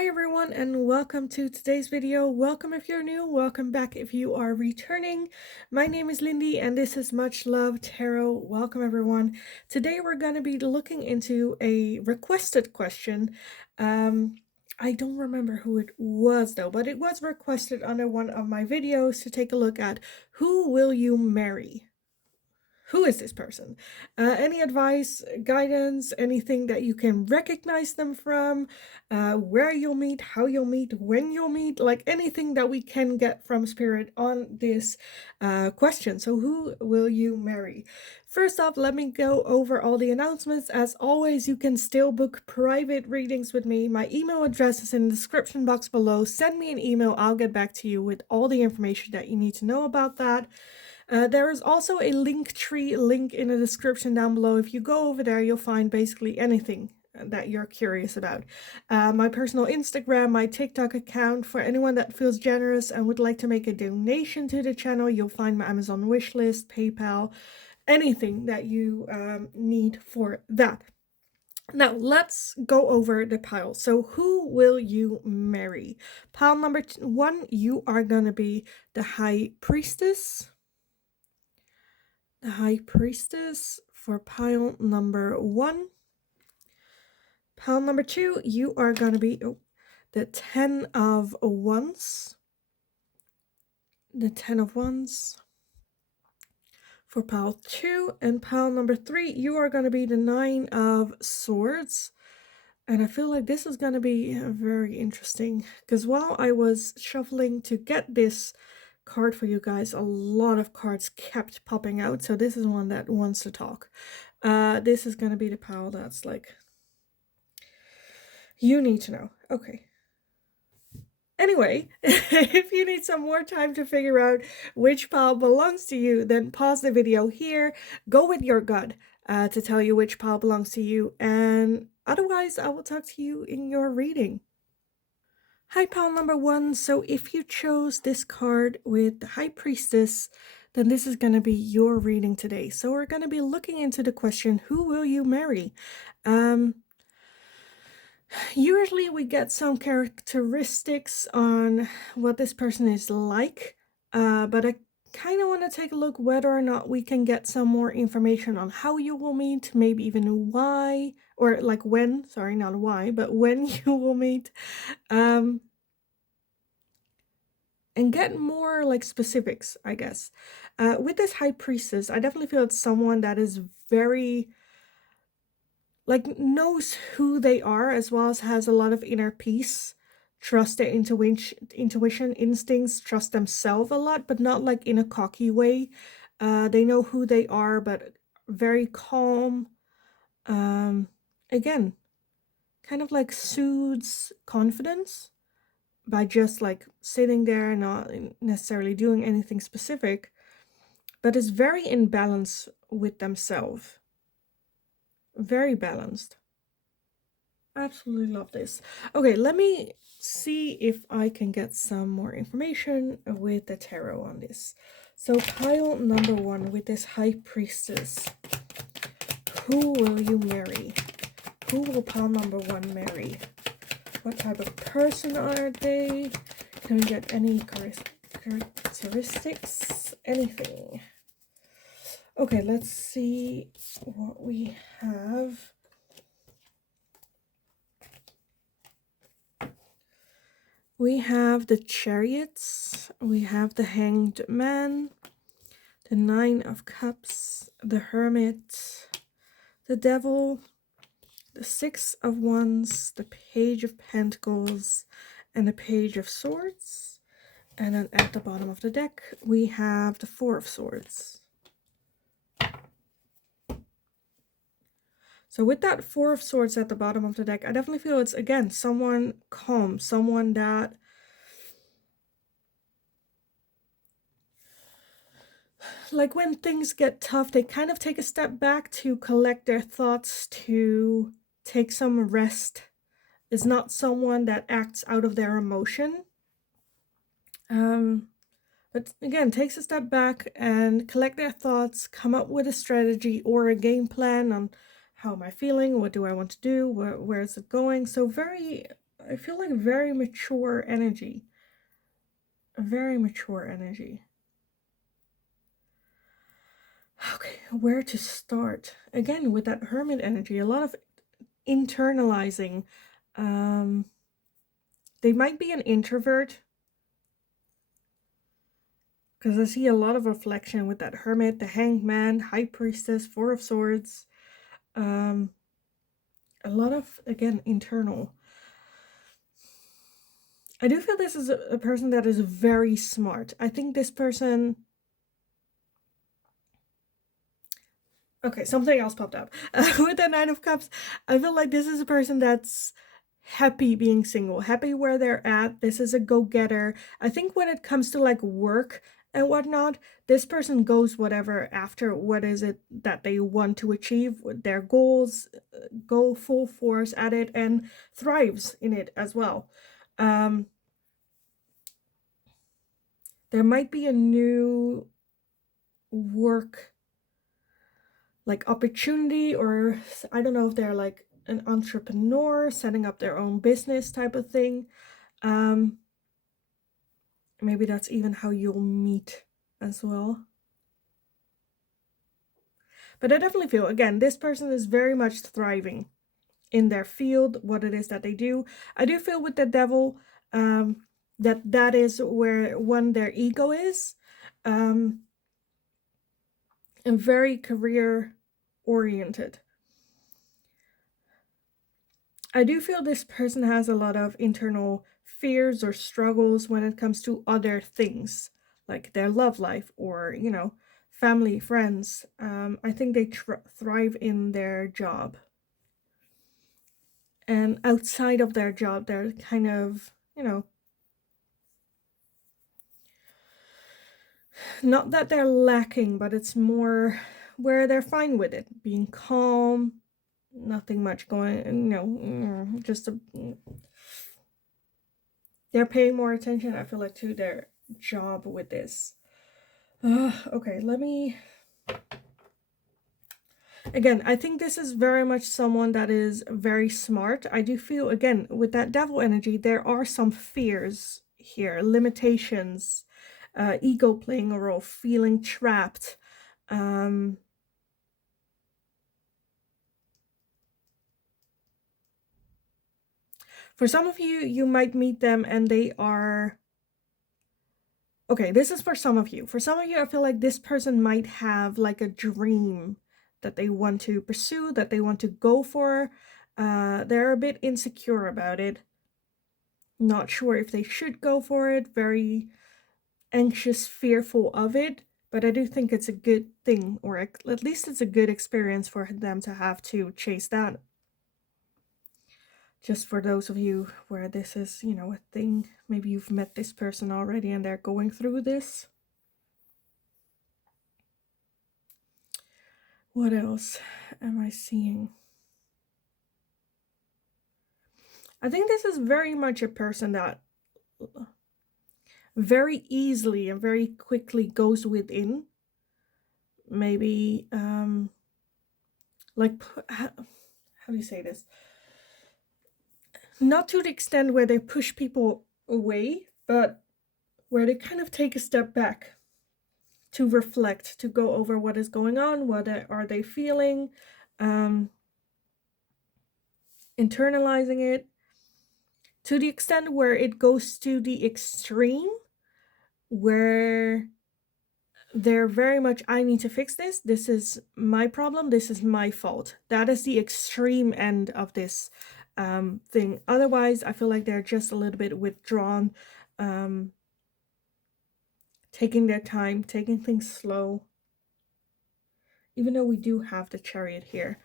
Hi everyone and welcome to today's video. Welcome if you're new, welcome back if you are returning. My name is Lindy and this is Much Love Tarot. Welcome everyone. Today we're going to be looking into a requested question. I don't remember who it was though, but it was requested under one of my videos to take a look at who will you marry? Who is this person? Any advice, guidance, anything that you can recognize them from, where you'll meet, how you'll meet, when you'll meet, like anything that we can get from Spirit on this question. So who will you marry? First off, let me go over all the announcements. As always, you can still book private readings with me. My email address is in the description box below. Send me an email. I'll get back to you with all the information that you need to know about that. There is also a Linktree link in the description down below. If you go over there, you'll find basically anything that you're curious about. My personal Instagram, my TikTok account. For anyone that feels generous and would like to make a donation to the channel, you'll find my Amazon wishlist, PayPal, anything that you need for that. Now, let's go over the pile. So, who will you marry? Pile number one, you are going to be the High Priestess. The High Priestess for pile number one. Pile number two, you are going to be the 10 of Wands. The 10 of Wands for pile two. And pile number three, you are going to be the 9 of Swords. And I feel like this is going to be very interesting because while I was shuffling to get this card for you guys, a lot of cards kept popping out, so this is one that wants to talk. This is going to be the pile that's like, you need to know. Okay. Anyway, if you need some more time to figure out which pile belongs to you, then pause the video here, go with your gut to tell you which pile belongs to you, and otherwise I will talk to you in your reading. Hi, pile number one. So if you chose this card with the High Priestess, then this is going to be your reading today. So we're going to be looking into the question, who will you marry? Usually we get some characteristics on what this person is like, but I kind of want to take a look whether or not we can get some more information on how you will meet, maybe even why, or like when, sorry, not why, but when you will meet. And get more like specifics, I guess. With this High Priestess, I definitely feel it's someone that is very, like, knows who they are as well as has a lot of inner peace, trust their intuition, instincts, trust themselves a lot, but not like in a cocky way. They know who they are, but very calm. Again, kind of like soothes confidence by just like sitting there, not necessarily doing anything specific, but is very in balance with themselves. Very balanced. Absolutely love this. Okay, let me see if I can get some more information with the tarot on this. So pile number one with this High Priestess. Who will you marry? Who will pile number one marry? What type of person are they? Can we get any characteristics? Anything? Okay, let's see what we have. We have the Chariots, we have the Hanged Man, the 9 of Cups, the Hermit, the Devil, the 6 of Wands, the Page of Pentacles, and the Page of Swords. And then at the bottom of the deck, we have the 4 of Swords. So with that 4 of Swords at the bottom of the deck, I definitely feel it's, again, someone calm, someone that like when things get tough, they kind of take a step back to collect their thoughts, to take some rest. Is not someone that acts out of their emotion. But again, takes a step back and collect their thoughts, come up with a strategy or a game plan on how am I feeling, what do I want to do, where is it going. So very, I feel like very mature energy. A very mature energy. Okay, where to start? Again, with that hermit energy, a lot of internalizing. They might be an introvert, because I see a lot of reflection with that hermit, the hanged man, high priestess, four of swords. A lot of, again, internal. I do feel this is a person that is very smart. I think this person... Okay, something else popped up. With the Nine of Cups, I feel like this is a person that's happy being single, happy where they're at. This is a go-getter. I think when it comes to like work and whatnot, this person goes whatever after what is it that they want to achieve with their goals, go full force at it, and thrives in it as well. There might be a new work like opportunity, or I don't know if they're like an entrepreneur setting up their own business type of thing. Maybe that's even how you'll meet as well. But I definitely feel, again, this person is very much thriving in their field, what it is that they do. I do feel with the devil that is where their ego is, and very career oriented. I do feel this person has a lot of internal fears or struggles when it comes to other things, like their love life or, family, friends. I think they thrive in their job. And outside of their job, they're kind of, not that they're lacking, but it's more where they're fine with it, being calm, nothing much going, they're paying more attention, I feel like, to their job with this. Okay, let me... Again, I think this is very much someone that is very smart. I do feel, again, with that devil energy, there are some fears here, limitations, ego playing a role, feeling trapped. For some of you, you might meet them and they are... Okay, this is for some of you. For some of you, I feel like this person might have like a dream that they want to pursue, that they want to go for. They're a bit insecure about it. Not sure if they should go for it. Very anxious, fearful of it. But I do think it's a good thing, or at least it's a good experience for them to have to chase that. Just for those of you where this is, a thing. Maybe you've met this person already and they're going through this. What else am I seeing? I think this is very much a person that very easily and very quickly goes within. Maybe, like, how do you say this? Not to the extent where they push people away, but where they kind of take a step back to reflect, to go over what is going on, what are they feeling, internalizing it, to the extent where it goes to the extreme, where they're very much, I need to fix this. This is my problem. This is my fault. That is the extreme end of this thing. Otherwise, I feel like they're just a little bit withdrawn, taking their time, taking things slow. Even though we do have the Chariot here.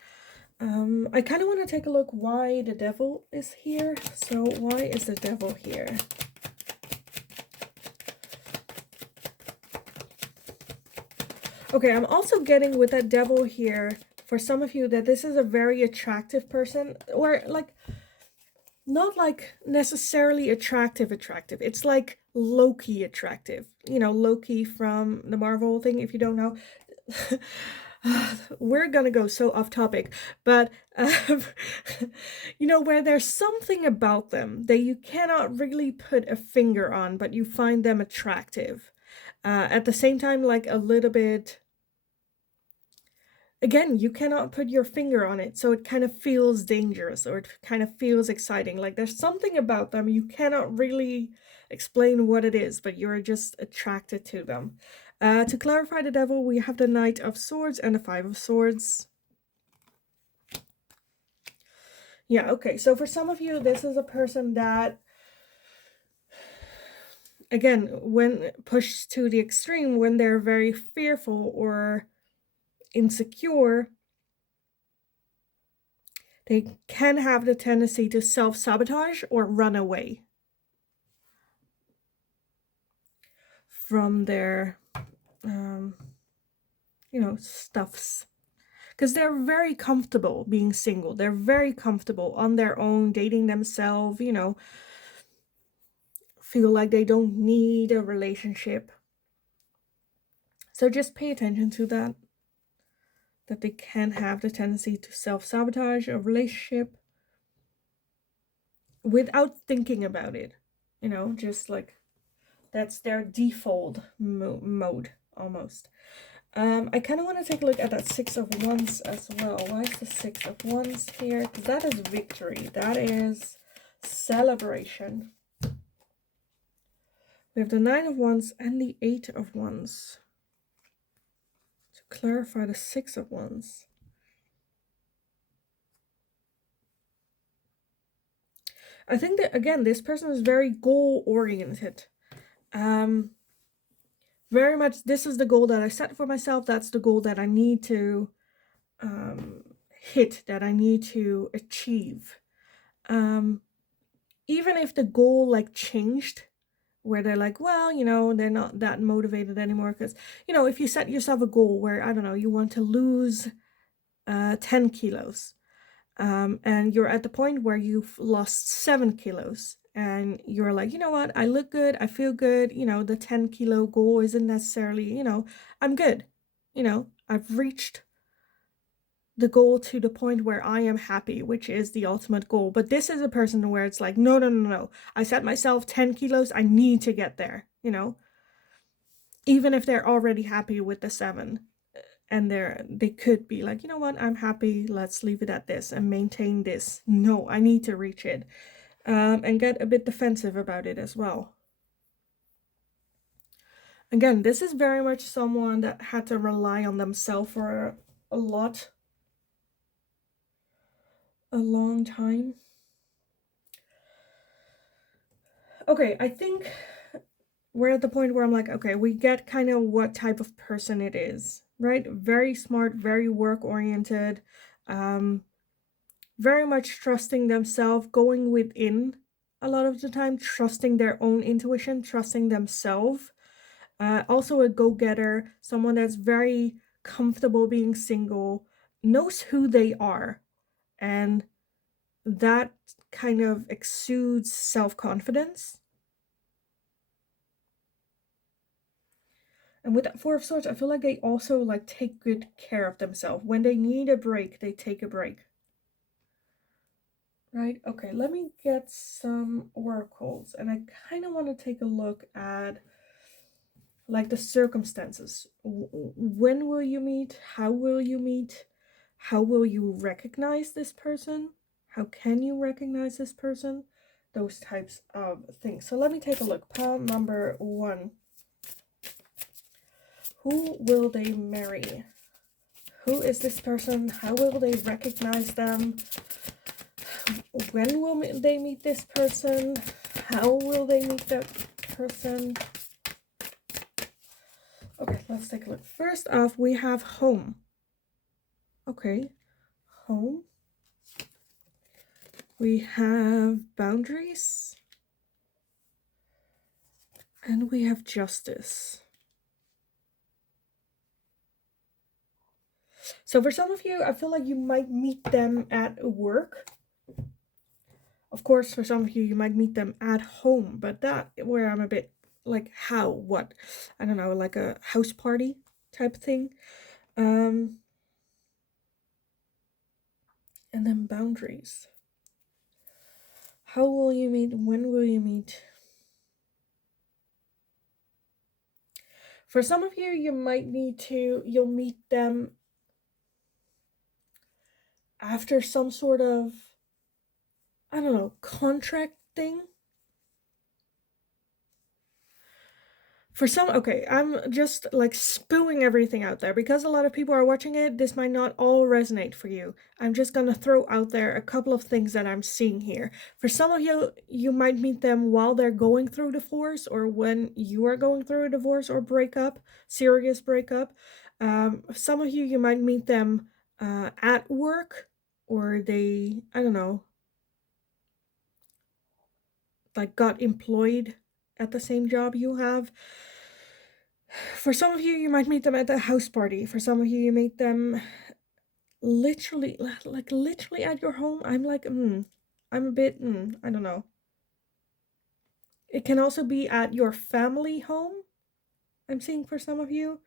I kind of want to take a look why the devil is here. So why is the devil here? Okay, I'm also getting with that devil here, for some of you, that this is a very attractive person, or like, not like necessarily attractive. It's like Loki attractive. Loki from the Marvel thing, if you don't know. we're gonna go so off topic, but where there's something about them that you cannot really put a finger on, but you find them attractive. At the same time, like a little bit, again, you cannot put your finger on it, so it kind of feels dangerous or it kind of feels exciting. Like there's something about them, you cannot really explain what it is, but you're just attracted to them. To clarify the devil, we have the Knight of Swords and the Five of Swords. Yeah, okay, so for some of you, this is a person that, again, when pushed to the extreme, when they're very fearful or insecure, they can have the tendency to self-sabotage or run away from their, stuffs. Because they're very comfortable being single. They're very comfortable on their own, dating themselves, feel like they don't need a relationship. So just pay attention to that they can have the tendency to self-sabotage a relationship without thinking about it. Just like that's their default mode almost. I kind of want to take a look at that Six of Wands as well. Why is the Six of Wands here? Because that is victory. That is celebration. We have the Nine of Wands and the Eight of Wands. To clarify the Six of Wands. I think that, again, this person is very goal-oriented. Very much, this is the goal that I set for myself. That's the goal that I need to hit, that I need to achieve. Even if the goal like changed, where they're like, well, they're not that motivated anymore. Because, if you set yourself a goal where, I don't know, you want to lose 10 kilos, and you're at the point where you've lost 7 kilos, and you're like, you know what, I look good, I feel good, the 10-kilo goal isn't necessarily, I'm good, I've reached the goal to the point where I am happy, which is the ultimate goal. But this is a person where it's like, no, I set myself 10 kilos, I need to get there, even if they're already happy with the 7. And they could be like, you know what, I'm happy, let's leave it at this and maintain this. No, I need to reach it. And get a bit defensive about it as well. Again, this is very much someone that had to rely on themselves for a long time. Okay, I think we're at the point where I'm like, okay, we get kind of what type of person it is, right? Very smart, very work-oriented, very much trusting themselves, going within a lot of the time, trusting their own intuition, trusting themselves. Also a go-getter, someone that's very comfortable being single, knows who they are, and that kind of exudes self-confidence. And with that Four of Swords, I feel like they also like take good care of themselves. When they need a break, they take a break. Right? Okay, let me get some oracles. And I kind of want to take a look at like the circumstances. When will you meet? How will you meet? How will you recognize this person? How can you recognize this person? Those types of things. So let me take a look. Pile number 1. Who will they marry? Who is this person? How will they recognize them? When will they meet this person? How will they meet that person? Okay, let's take a look. First off, we have home. Okay, home. We have boundaries. And we have justice. So for some of you, I feel like you might meet them at work. Of course, for some of you, you might meet them at home, but that where I'm a bit like, how, what? I don't know, like a house party type thing. And then boundaries. How will you meet? When will you meet? For some of you, you'll meet them after some sort of, I don't know, contract thing. For some, okay, I'm just like spewing everything out there because a lot of people are watching it. This might not all resonate for you. I'm just gonna throw out there a couple of things that I'm seeing here. For some of you, you might meet them while they're going through divorce or when you are going through a divorce or breakup, serious breakup. Some of you might meet them at work, or they, I don't know, like got employed at the same job you have. For some of you might meet them at a house party. For some of you meet them literally, like literally at your home. I'm like, I'm a bit, I don't know. It can also be at your family home, I'm seeing for some of you.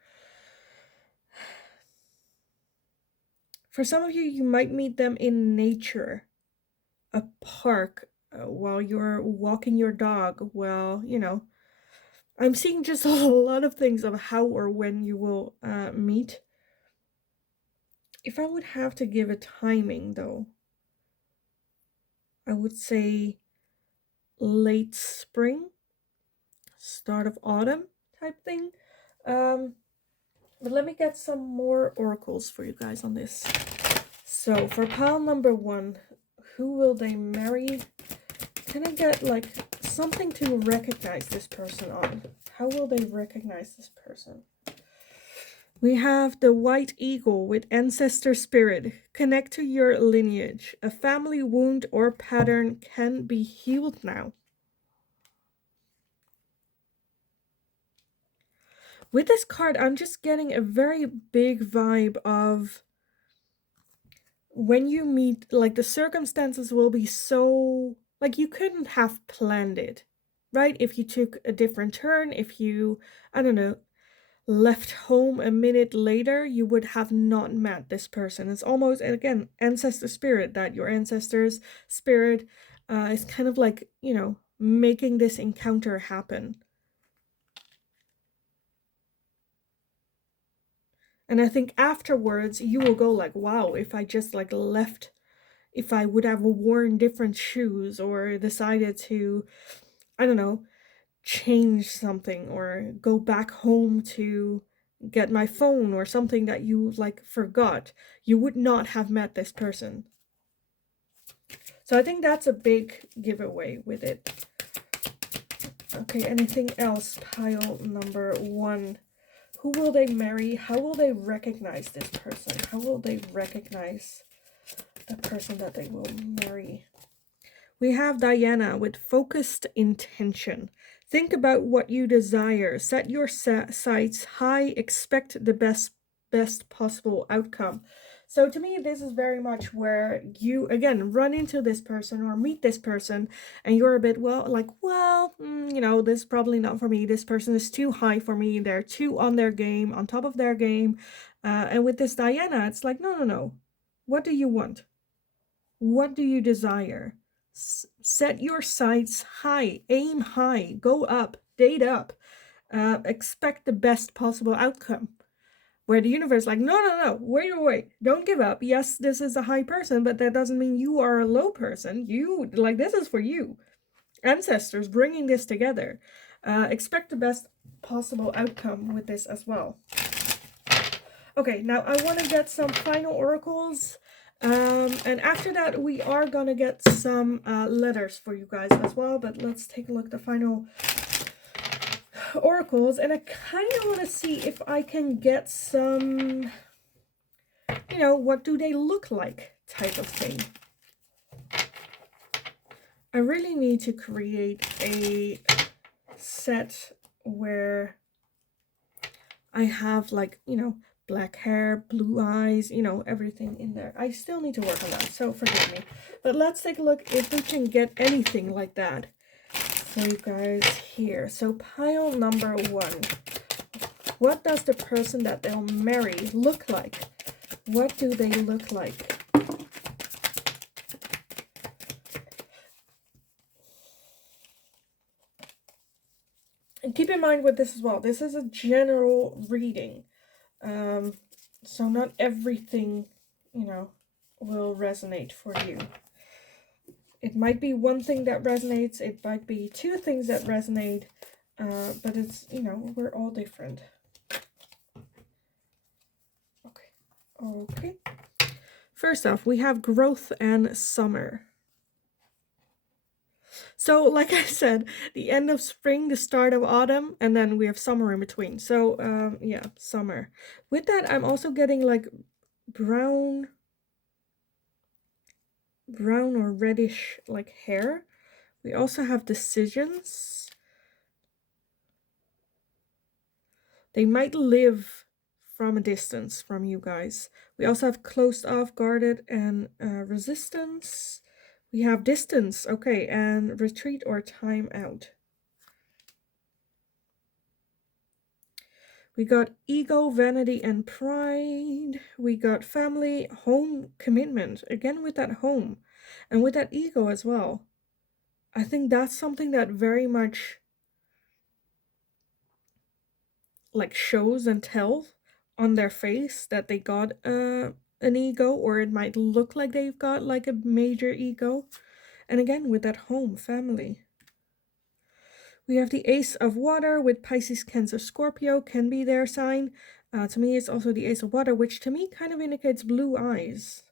For some of you, you might meet them in nature, a park, while you're walking your dog. Well, I'm seeing just a lot of things of how or when you will meet. If I would have to give a timing, though, I would say late spring, start of autumn type thing. But let me get some more oracles for you guys on this. So for pile number 1, who will they marry? Can I get like something to recognize this person on? How will they recognize this person? We have the white eagle with ancestor spirit. Connect to your lineage. A family wound or pattern can be healed now. With this card, I'm just getting a very big vibe of when you meet, like the circumstances will be so, like you couldn't have planned it, right? If you took a different turn, if you, I don't know, left home a minute later, you would have not met this person. It's almost, again, ancestor spirit, that your ancestors' spirit is kind of like, making this encounter happen. And I think afterwards you will go like, wow, if I just like left, if I would have worn different shoes or decided to, I don't know, change something or go back home to get my phone or something that you like forgot, you would not have met this person. So I think that's a big giveaway with it. Okay, anything else? Pile number 1. Who will they marry? How will they recognize this person? How will they recognize the person that they will marry? We have Diana with focused intention. Think about what you desire. Set your sights high. Expect the best possible outcome. So to me, this is very much where you, again, run into this person or meet this person and you're a bit, this is probably not for me. This person is too high for me. They're too on their game, on top of their game. And with this Diana, it's like, no. What do you want? What do you desire? Set your sights high, aim high, go up, date up, expect the best possible outcome. Where the universe is like, no, wait, don't give up. Yes, this is a high person, but that doesn't mean you are a low person. You, like, this is for you. Ancestors bringing this together. Expect the best possible outcome with this as well. Okay, now I want to get some final oracles. And after that, we are gonna get some letters for you guys as well. But let's take a look at the final oracles. And I kind of want to see if I can get some, what do they look like type of thing. I really need to create a set where I have like, black hair, blue eyes, everything in there. I still need to work on that, so forgive me. But let's take a look if we can get anything like that for you guys here. So pile number 1. What does the person that they'll marry look like? What do they look like? And keep in mind with this as well, this is a general reading. So not everything, you know, will resonate for you. It might be one thing that resonates, it might be two things that resonate, but it's, you know, we're all different. Okay. First off, we have growth and summer. So, like I said, the end of spring, the start of autumn, and then we have summer in between. So, yeah, summer. With that, I'm also getting like brown or reddish like hair. We also have decisions. They might live from a distance from you guys. We also have closed off, guarded, and resistance. We have distance, okay, and retreat or time out. We got ego, vanity, and pride. We got family, home, commitment. Again with that home. And with that ego as well. I think that's something that very much like shows and tells on their face that they got an ego, or it might look like they've got like a major ego. And again with that home, family. We have the Ace of Water with Pisces, Cancer, Scorpio can be their sign. To me, it's also the Ace of Water, which to me kind of indicates blue eyes.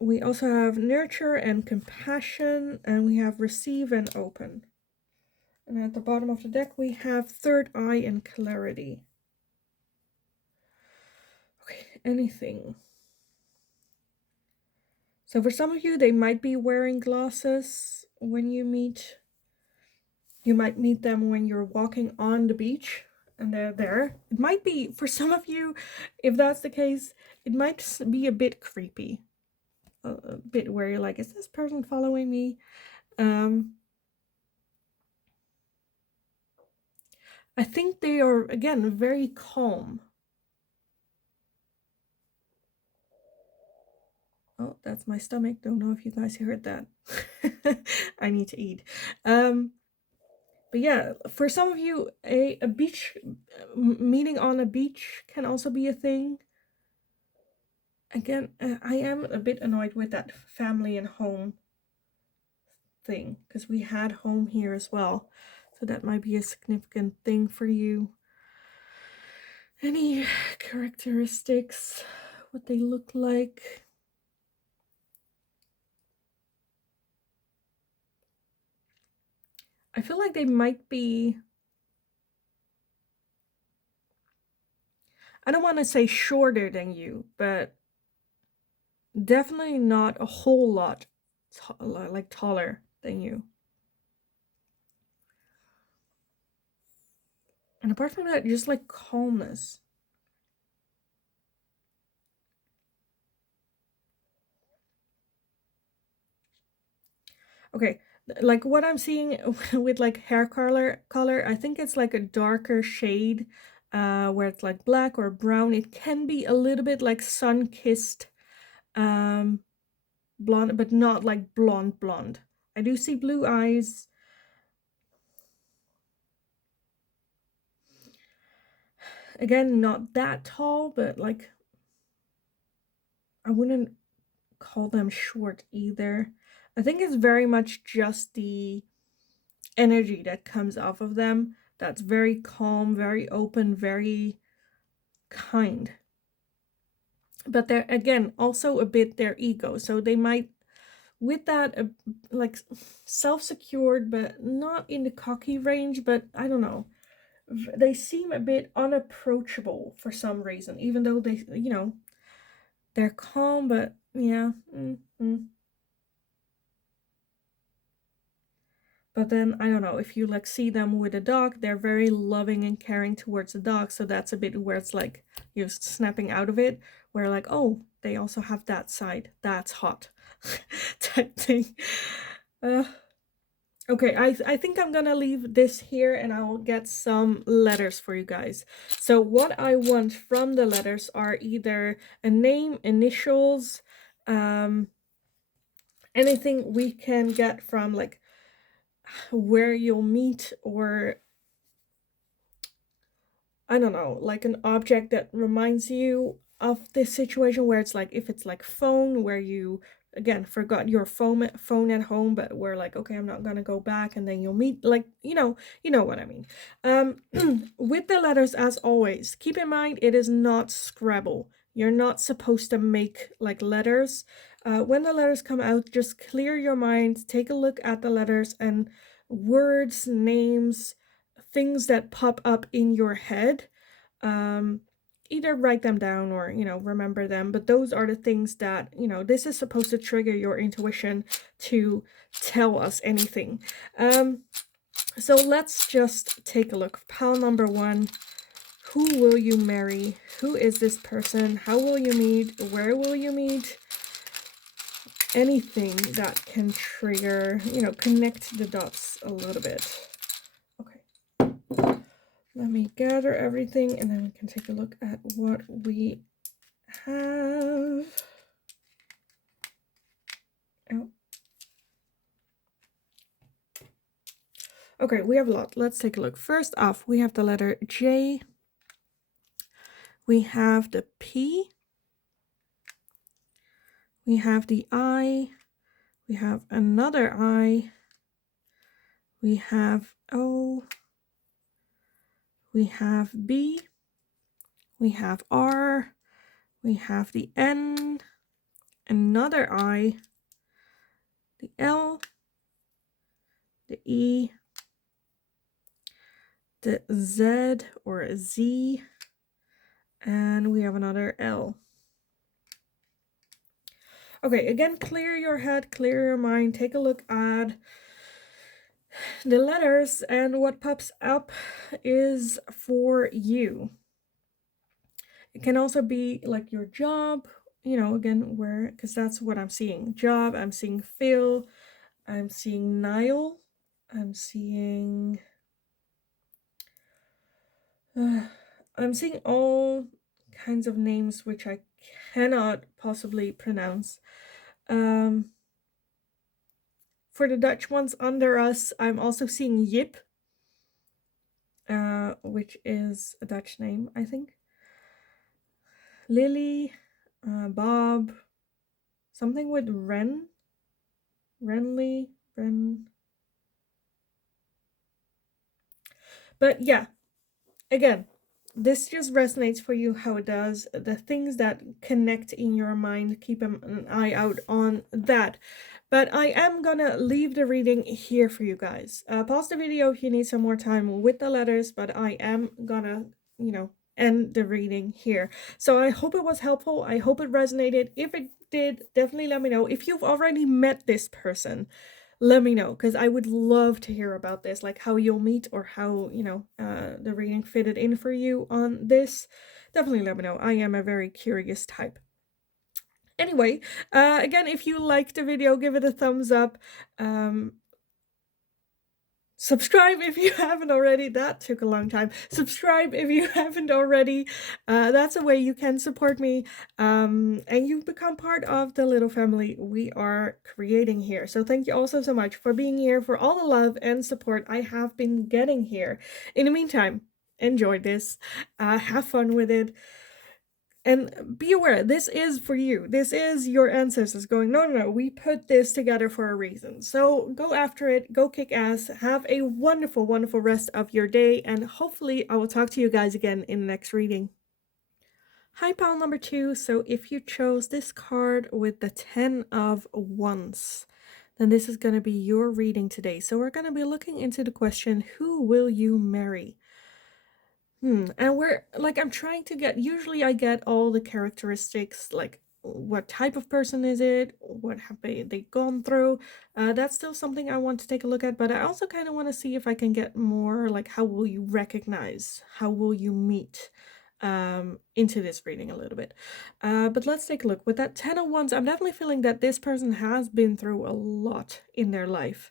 We also have Nurture and Compassion, and we have Receive and Open. And at the bottom of the deck, we have Third Eye and Clarity. Okay, anything. So for some of you, they might be wearing glasses when you meet. You might meet them when you're walking on the beach and they're there. It might be, for some of you, if that's the case, it might be a bit creepy. A bit where you're like, is this person following me? I think they are, again, very calm. Oh, that's my stomach. Don't know if you guys heard that. I need to eat. But yeah, for some of you, a beach meeting on a beach can also be a thing. Again, I am a bit annoyed with that family and home thing, because we had home here as well. So that might be a significant thing for you. Any characteristics, what they look like? I feel like they might be, I don't want to say shorter than you, but definitely not a whole lot like taller than you. And apart from that, just like calmness. Okay, like what I'm seeing with like hair color, I think it's like a darker shade, where it's like black or brown. It can be a little bit like sun-kissed blonde, but not like blonde. I do see blue eyes. Again, not that tall, but like, I wouldn't call them short either. I think it's very much just the energy that comes off of them that's very calm, very open, very kind. But they're, again, also a bit their ego. So they might, with that, like self-secured, but not in the cocky range, but I don't know. They seem a bit unapproachable for some reason, even though they, you know, they're calm, but yeah. But then, I don't know, if you like see them with a dog, they're very loving and caring towards the dog. So that's a bit where it's like you're snapping out of it, where like, oh, they also have that side. That's hot type thing. Okay, I think I'm gonna leave this here and I'll get some letters for you guys. So what I want from the letters are either a name, initials, anything we can get from like where you'll meet, or I don't know, like an object that reminds you of this situation, where it's like, if it's like phone, where you again forgot your phone at home, but we're like, okay, I'm not gonna go back, and then you'll meet, like, you know what I mean. Um with the letters, as always, keep in mind it is not Scrabble. You're not supposed to make like letters. When the letters come out, just clear your mind, take a look at the letters, and words, names, things that pop up in your head, um either write them down or remember them, but those are the things that, this is supposed to trigger your intuition to tell us anything. So let's just take a look. Pile number one: who will you marry? Who is this person? How will you meet? Where will you meet? Anything that can trigger, connect the dots a little bit. Okay, let me gather everything, and then we can take a look at what we have. Oh. Okay, we have a lot. Let's take a look. First off, we have the letter J. We have the P. We have the I. We have another I. We have O. We have B. We have R. We have the N. Another I. The L. The E. The Z or Z. And we have another L. Okay, again, clear your head, clear your mind, take a look at the letters, and what pops up is for you. It can also be like your job, again, where, because that's what I'm seeing. Job, I'm seeing Phil, I'm seeing Niall, I'm seeing all kinds of names which I cannot possibly pronounce. For the Dutch ones under us, I'm also seeing Jip, which is a Dutch name, I think. Lily, Bob, something with Renly. But yeah, again, this just resonates for you how it does. The things that connect in your mind, keep an eye out on that. But I am gonna leave the reading here for you guys. Pause the video if you need some more time with the letters, but I am gonna, end the reading here. So I hope it was helpful. I hope it resonated. If it did, definitely let me know. If you've already met this person, let me know, because I would love to hear about this, like how you'll meet, or how, the reading fitted in for you on this. Definitely let me know. I am a very curious type. Anyway, again, if you liked the video, give it a thumbs up. Subscribe if you haven't already. That took a long time. Subscribe if you haven't already. That's a way you can support me, and you become part of the little family we are creating here. So thank you also so much for being here, for all the love and support I have been getting here. In the meantime, enjoy this. Have fun with it. And be aware, this is for you. This is your ancestors going, no, we put this together for a reason. So go after it, go kick ass, have a wonderful, wonderful rest of your day, and hopefully I will talk to you guys again in the next reading. Hi, pile number 2. So if you chose this card with the 10 of Wands, then this is going to be your reading today. So we're going to be looking into the question, who will you marry? And I'm trying to get, usually I get all the characteristics, like what type of person is it, what have they gone through. That's still something I want to take a look at, but I also kind of want to see if I can get more, like, how will you recognize, how will you meet, into this reading a little bit. But let's take a look. With that 10 of Wands, I'm definitely feeling that this person has been through a lot in their life.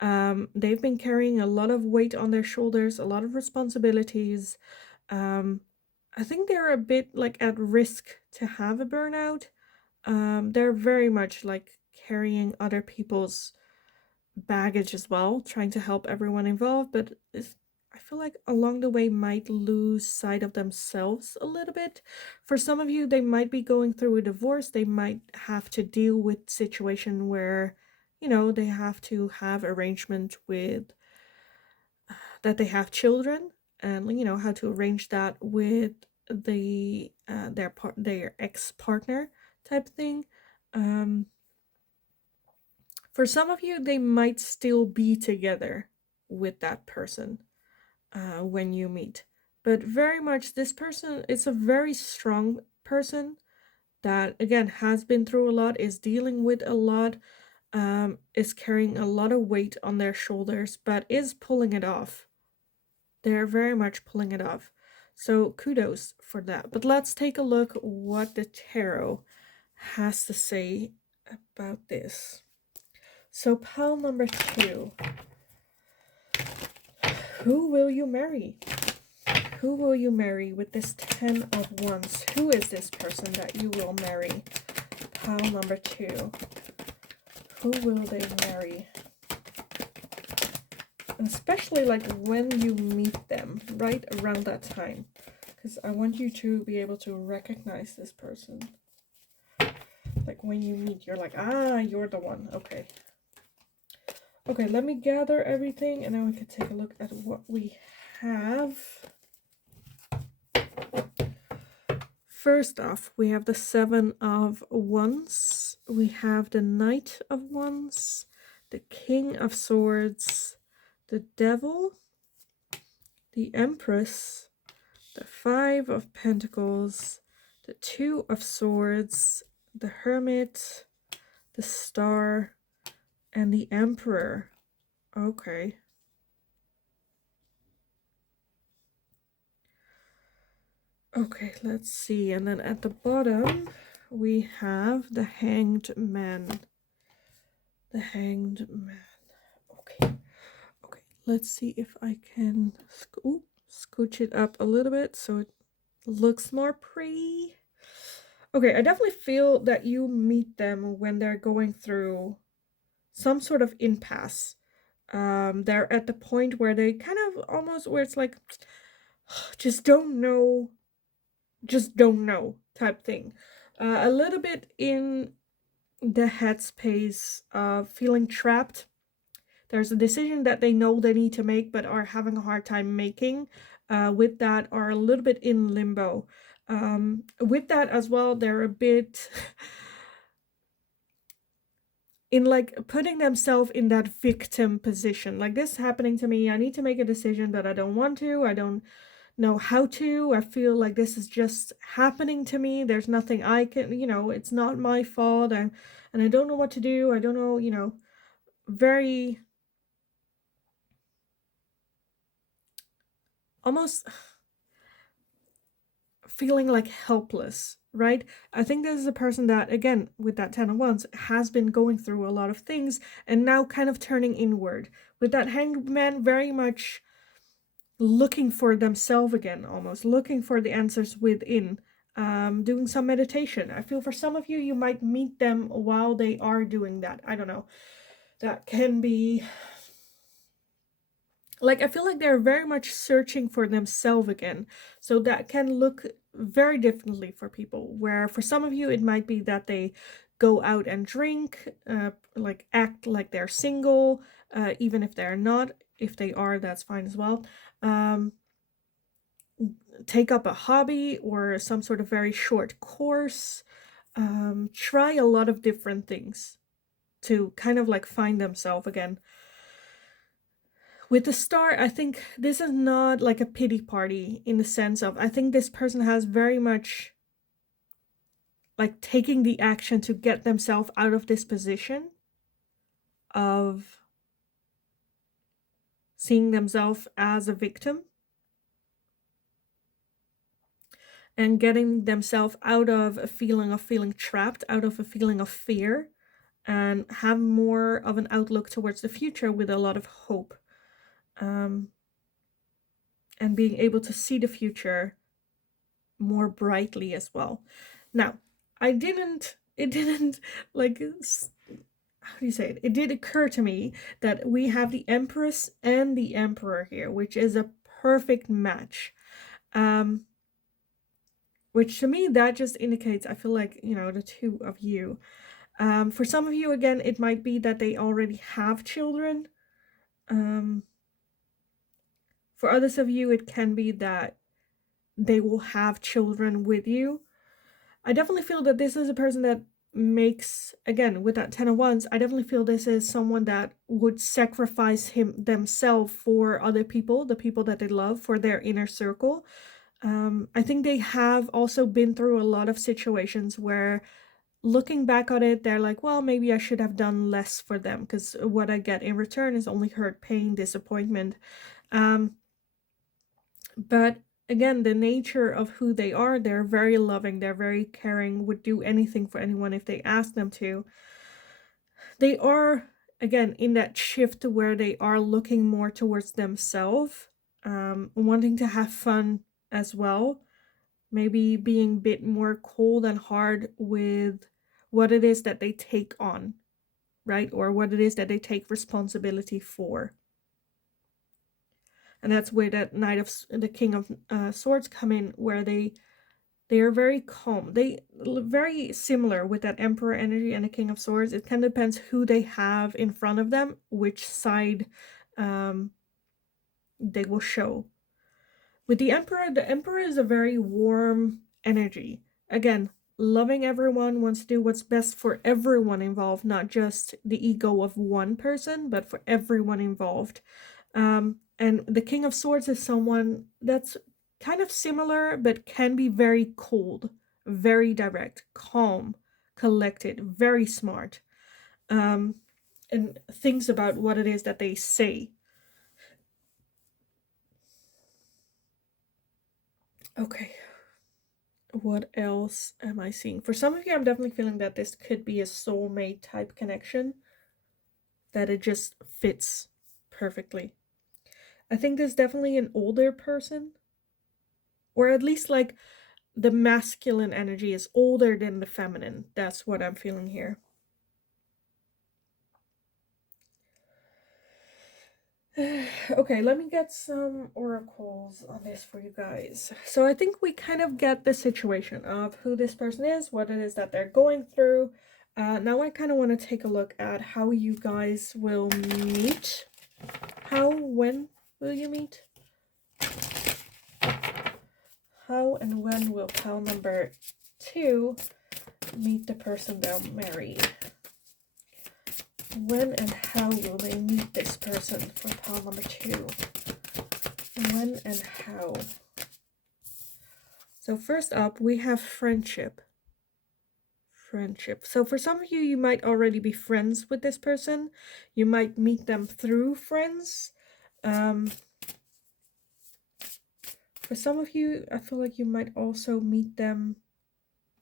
They've been carrying a lot of weight on their shoulders, a lot of responsibilities. I think they're a bit like at risk to have a burnout. They're very much like carrying other people's baggage as well, trying to help everyone involved, but I feel like along the way might lose sight of themselves a little bit. For some of you, they might be going through a divorce. They might have to deal with situation where, they have to have arrangement with that they have children, and how to arrange that with their ex partner type thing. Um, for some of you, they might still be together with that person when you meet. But very much, this person is a very strong person that, again, has been through a lot, is dealing with a lot, is carrying a lot of weight on their shoulders, but is pulling it off. They're very much pulling it off. So kudos for that. But let's take a look what the tarot has to say about this. So pile number 2. Who will you marry? Who will you marry with this 10 of Wands? Who is this person that you will marry? Pile number 2. Who will they marry? And especially like when you meet them, right around that time. Because I want you to be able to recognize this person. Like when you meet, you're like, ah, you're the one. Okay. Okay, let me gather everything and then we can take a look at what we have. First off, we have the 7 of Wands. We have the Knight of Wands, the King of Swords, the Devil, the Empress, the 5 of Pentacles, the 2 of Swords, the Hermit, the Star, and the Emperor. Okay. Okay, let's see. And then at the bottom, we have the Hanged Man. The Hanged Man. Okay. Okay, let's see if I can scooch it up a little bit so it looks more pretty. Okay, I definitely feel that you meet them when they're going through some sort of impasse. They're at the point where they kind of almost, where it's like, just don't know type thing. A little bit in the headspace of feeling trapped. There's a decision that they know they need to make but are having a hard time making. With that, are a little bit in limbo. With that as well, they're a bit in like putting themselves in that victim position. Like, this happening to me, I need to make a decision, but I don't want to. I don't know how to. I feel like this is just happening to me. There's nothing I can, it's not my fault. And I don't know what to do. I don't know, very almost feeling like helpless, right? I think this is a person that, again, with that 10 of Wands, has been going through a lot of things and now kind of turning inward. With that Hanged Man, very much looking for themselves again, almost looking for the answers within, doing some meditation. I feel for some of you, you might meet them while they are doing that. I don't know. That can be like, I feel like they're very much searching for themselves again. So that can look very differently for people, where for some of you, it might be that they go out and drink, like act like they're single, even if they're not. If they are, that's fine as well. Take up a hobby or some sort of very short course. Try a lot of different things to kind of like find themselves again. With the Star, I think this is not like a pity party in the sense of, I think this person has very much like taking the action to get themselves out of this position of seeing themselves as a victim and getting themselves out of a feeling of feeling trapped, out of a feeling of fear, and have more of an outlook towards the future with a lot of hope. And being able to see the future more brightly as well. Now, it didn't like, how do you say it? It did occur to me that we have the Empress and the Emperor here, which is a perfect match. Which to me, that just indicates, I feel like, you know, the two of you. For some of you, again, it might be that they already have children. For others of you, it can be that they will have children with you. I definitely feel that this is a person that makes, again, with that 10 of Wands, I definitely feel this is someone that would sacrifice themselves for other people, the people that they love, for their inner circle. I think they have also been through a lot of situations where, looking back on it, they're like, well, maybe I should have done less for them, because what I get in return is only hurt, pain, disappointment. But again, the nature of who they are, they're very loving, they're very caring, would do anything for anyone if they ask them to. They are, again, in that shift where they are looking more towards themselves, wanting to have fun as well, maybe being a bit more cold and hard with what it is that they take on, right? Or what it is that they take responsibility for. And that's where that the King of Swords come in, where they are very calm. They very similar with that Emperor energy and the King of Swords. It kind of depends who they have in front of them, which side they will show. With the Emperor is a very warm energy. Again, loving everyone, wants to do what's best for everyone involved, not just the ego of one person, but for everyone involved. And the King of Swords is someone that's kind of similar, but can be very cold, very direct, calm, collected, very smart, and thinks about what it is that they say. Okay. What else am I seeing? For some of you, I'm definitely feeling that this could be a soulmate type connection, that it just fits perfectly. I think there's definitely an older person, or at least like the masculine energy is older than the feminine. That's what I'm feeling here. Okay, let me get some oracles on this for you guys. So I think we kind of get the situation of who this person is, what it is that they're going through. Now I kind of want to take a look at how you guys will meet. When will you meet? How and when will pile number 2 meet the person they'll marry? When and how will they meet this person for pile number 2? When and how? So first up, we have friendship. Friendship. So for some of you, you might already be friends with this person. You might meet them through friends. For some of you, I feel like you might also meet them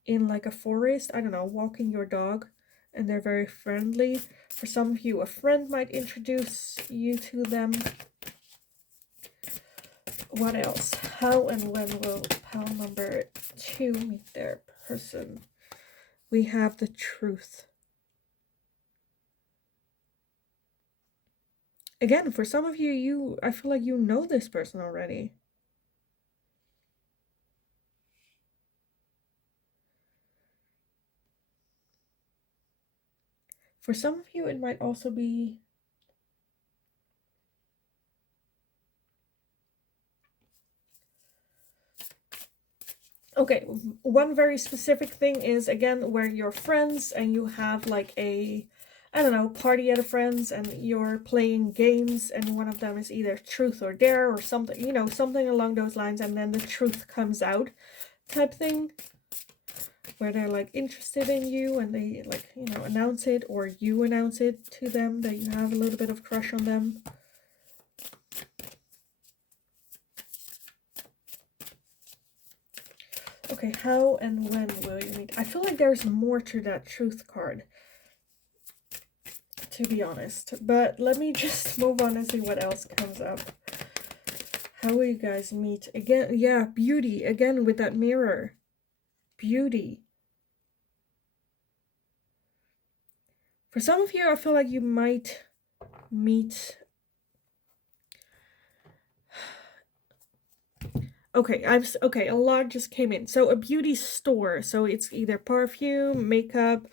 in like a forest. I don't know, walking your dog, and they're very friendly. For some of you, a friend might introduce you to them. What else? How and when will pile number 2 meet their person? We have the truth. Again, for some of you, I feel like you know this person already. For some of you, it might also be... Okay, one very specific thing is, again, where you're friends and you have like a, I don't know, party at a friend's and you're playing games and one of them is either truth or dare or something, you know, something along those lines, and then the truth comes out type thing, where they're like interested in you and they like, you know, announce it, or you announce it to them that you have a little bit of crush on them. Okay, how and when will you meet? I feel like there's more to that truth card, to be honest. But let me just move on and see what else comes up. How will you guys meet? Again, yeah, beauty. Again, with that mirror. Beauty. For some of you, I feel like you might meet... Okay, okay, a lot just came in. So a beauty store. So it's either perfume, makeup,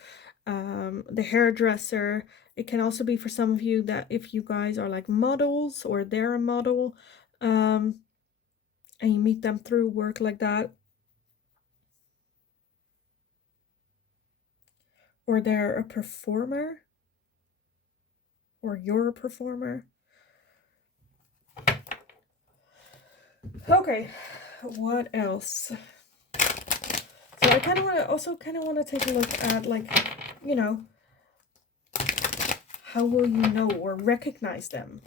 the hairdresser. It can also be for some of you that if you guys are like models or they're a model, and you meet them through work like that. Or they're a performer. Or you're a performer. Okay, what else? So I kind of want to take a look at, like, you know, how will you know or recognize them?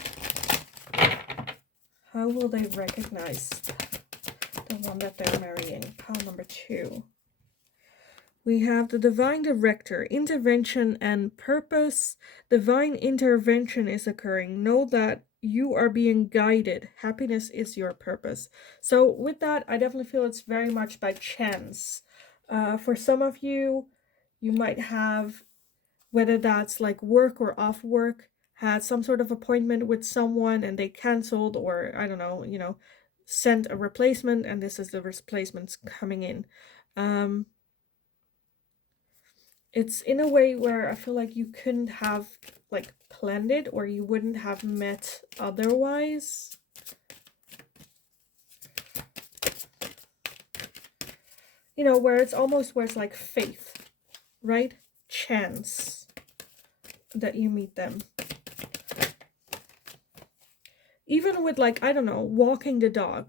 How will they recognize the one that they're marrying? Pile number 2. We have the divine director, intervention and purpose. Divine intervention is occurring. Know that you are being guided. Happiness is your purpose. So with that, I definitely feel it's very much by chance. For some of you, you might have, whether that's like work or off work, had some sort of appointment with someone and they canceled, or I don't know, sent a replacement, and this is the replacements coming in. It's in a way where I feel like you couldn't have like planned it, or you wouldn't have met otherwise. Where it's almost where it's like faith, right? Chance that you meet them. Even with, like, I don't know, walking the dog,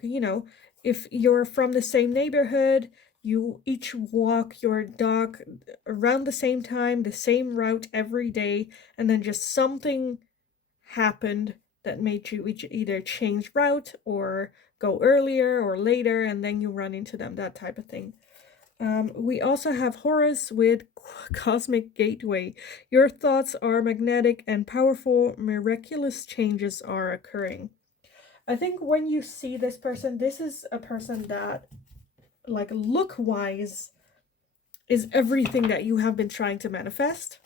if you're from the same neighborhood, you each walk your dog around the same time, the same route every day, and then just something happened that made you either change route or go earlier or later, and then you run into them, that type of thing. We also have Horus with Cosmic Gateway. Your thoughts are magnetic and powerful. Miraculous changes are occurring. I think when you see this person, this is a person that, like, look-wise, is everything that you have been trying to manifest.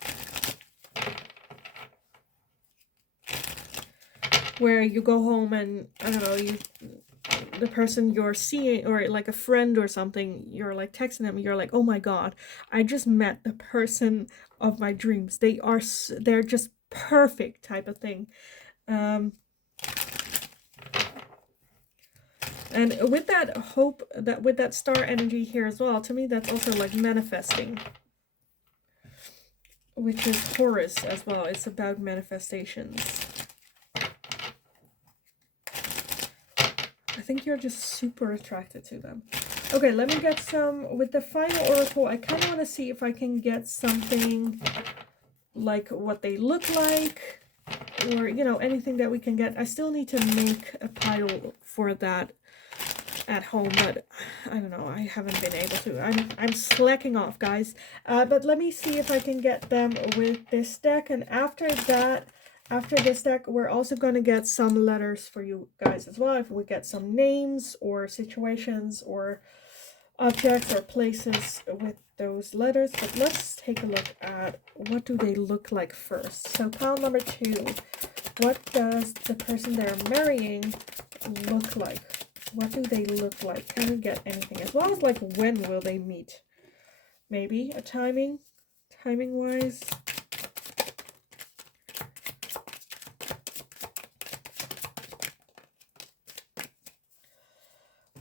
Where you go home and, I don't know, the person you're seeing, or like a friend or something, you're like texting them, you're like, oh my god, I just met the person of my dreams. They're just perfect, type of thing. And with that hope, that with that star energy here as well, to me that's also like manifesting, which is Horus as well. It's about manifestations. I think you're just super attracted to them. Okay, let me get some, with the final oracle, I kind of want to see if I can get something like what they look like, or, anything that we can get. I still need to make a pile for that at home, but I don't know, I haven't been able to. I'm slacking off, guys. But let me see if I can get them with this deck, and after this deck, we're also going to get some letters for you guys as well. If we get some names or situations or objects or places with those letters. But let's take a look at what do they look like first. So pile number 2, what does the person they're marrying look like? What do they look like? Can we get anything? As well as, like, when will they meet? Maybe a timing-wise.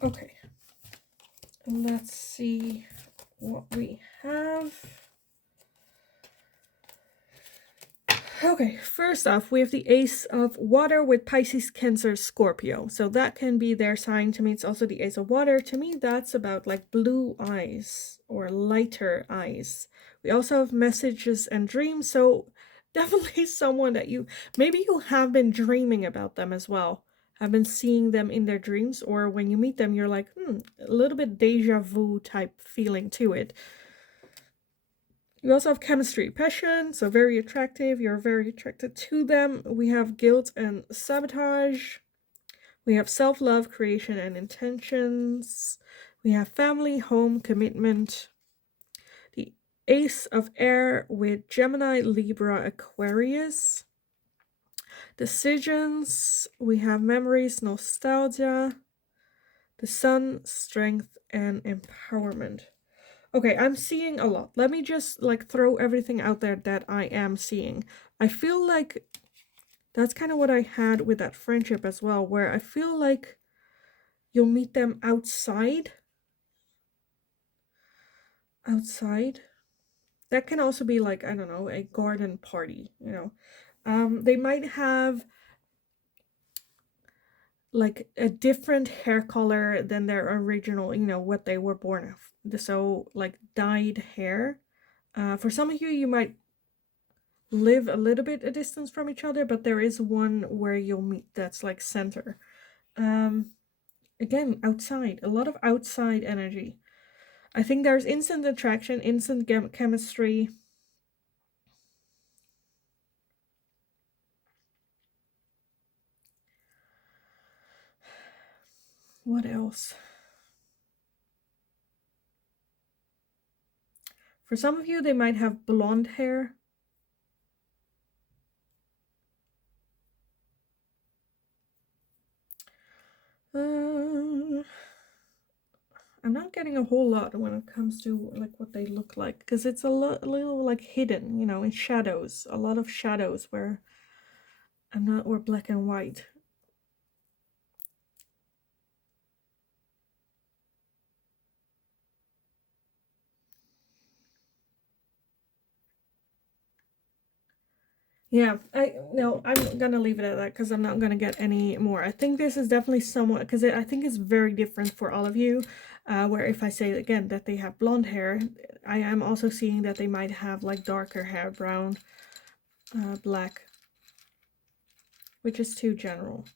Okay, let's see what we have. Okay, first off, we have the Ace of Water with Pisces, Cancer, Scorpio. So that can be their sign. To me, it's also the Ace of Water. To me, that's about like blue eyes or lighter eyes. We also have Messages and Dreams. So definitely someone that maybe you have been dreaming about them as well. Have been seeing them in their dreams, or when you meet them, you're like, a little bit deja vu type feeling to it. You also have chemistry, passion, so very attractive. You're very attracted to them. We have guilt and sabotage. We have self-love, creation, and intentions. We have family, home, commitment. The Ace of Air with Gemini, Libra, Aquarius. Decisions, we have memories, nostalgia, the Sun, strength, and empowerment. Okay, I'm seeing a lot. Let me just like throw everything out there that I am seeing. I feel like that's kind of what I had with that friendship as well, where I feel like you'll meet them outside. Outside. That can also be like, I don't know, a garden party, you know. They might have like a different hair color than their original, you know, what they were born of. So like dyed hair. For some of you, you might live a little bit a distance from each other, but there is one where you'll meet that's like center. Again, outside, a lot of outside energy. I think there's instant attraction, instant chemistry. What else? For some of you, they might have blonde hair. I'm not getting a whole lot when it comes to like what they look like, because it's a little like hidden, you know, in shadows. A lot of shadows where I'm not, or black and white. Yeah, I'm gonna leave it at that because I'm not gonna get any more. I think this is definitely somewhat, because I think it's very different for all of you. Where if I say again that they have blonde hair, I am also seeing that they might have like darker hair, brown, black, which is too general.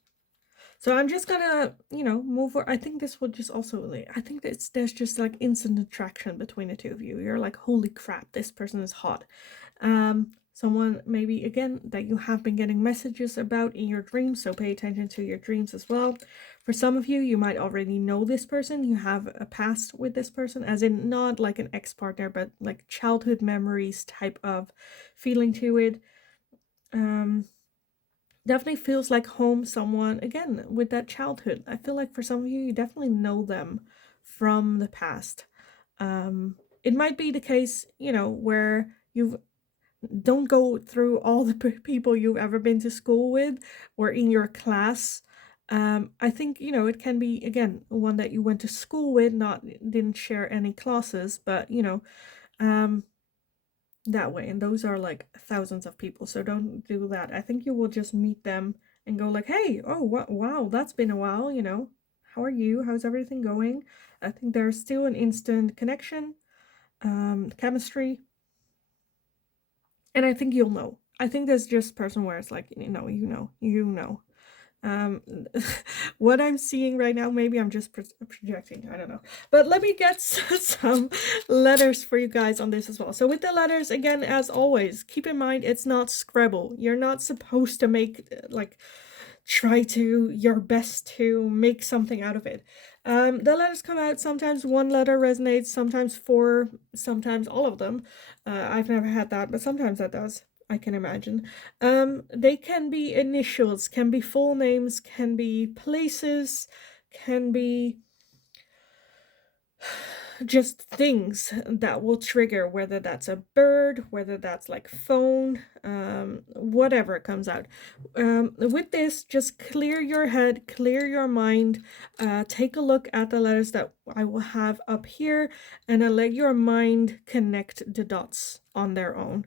So I'm just gonna, you know, move forward. I think this would just also, I think there's just like instant attraction between the two of you. You're like, holy crap, this person is hot. Someone maybe again that you have been getting messages about in your dreams, so pay attention to your dreams as well. For some of you, you might already know this person. You have a past with this person, as in not like an ex-partner, but like childhood memories type of feeling to it. Definitely feels like home, someone again with that childhood. I feel like for some of you, you definitely know them from the past. It might be the case, you know, where you don't go through all the people you've ever been to school with or in your class. I think, you know, it can be again one that you went to school with, not didn't share any classes, but you know, that way. And those are like thousands of people, so don't do that. I think you will just meet them and go like, hey, oh wow, that's been a while, you know, how are you, how's everything going? I think there's still an instant connection, chemistry, and I think you'll know. I think there's just person where it's like, you know. Um, what I'm seeing right now, maybe I'm just projecting, I don't know. But let me get some letters for you guys on this as well. So with the letters, again, as always, keep in mind it's not Scrabble. You're not supposed to make, like, try to your best to make something out of it. The letters come out, sometimes one letter resonates, sometimes four, sometimes all of them. I've never had that, but sometimes that does. I can imagine. They can be initials, can be full names, can be places, can be just things that will trigger, whether that's a bird, whether that's like phone, whatever comes out. With this, just clear your head, clear your mind, take a look at the letters that I will have up here, and let your mind connect the dots on their own.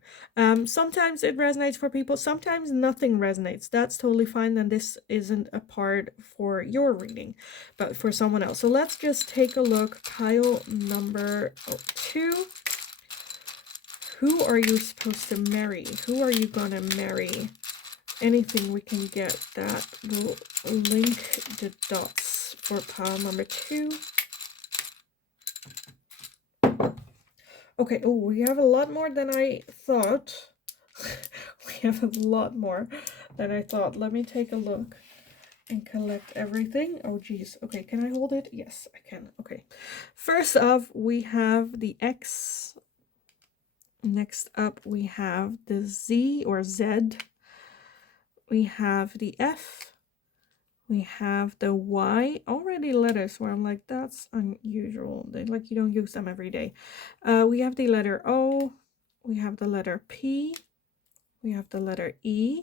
Sometimes it resonates for people, sometimes nothing resonates. That's totally fine, and this isn't a part for your reading, but for someone else. So let's just take a look. Pile number 2. Who are you supposed to marry? Who are you gonna marry? Anything we can get that will link the dots for pile number 2. Okay, oh, we have a lot more than I thought. We have a lot more than I thought. Let me take a look and collect everything. Oh geez. Okay, can I hold it? Yes, I can. Okay. First off, we have the X Next up, we have the Z or Z. We have the F. We have the Y. Already letters where I'm like, that's unusual. They like you don't use them every day. We have the letter O. We have the letter P. We have the letter E.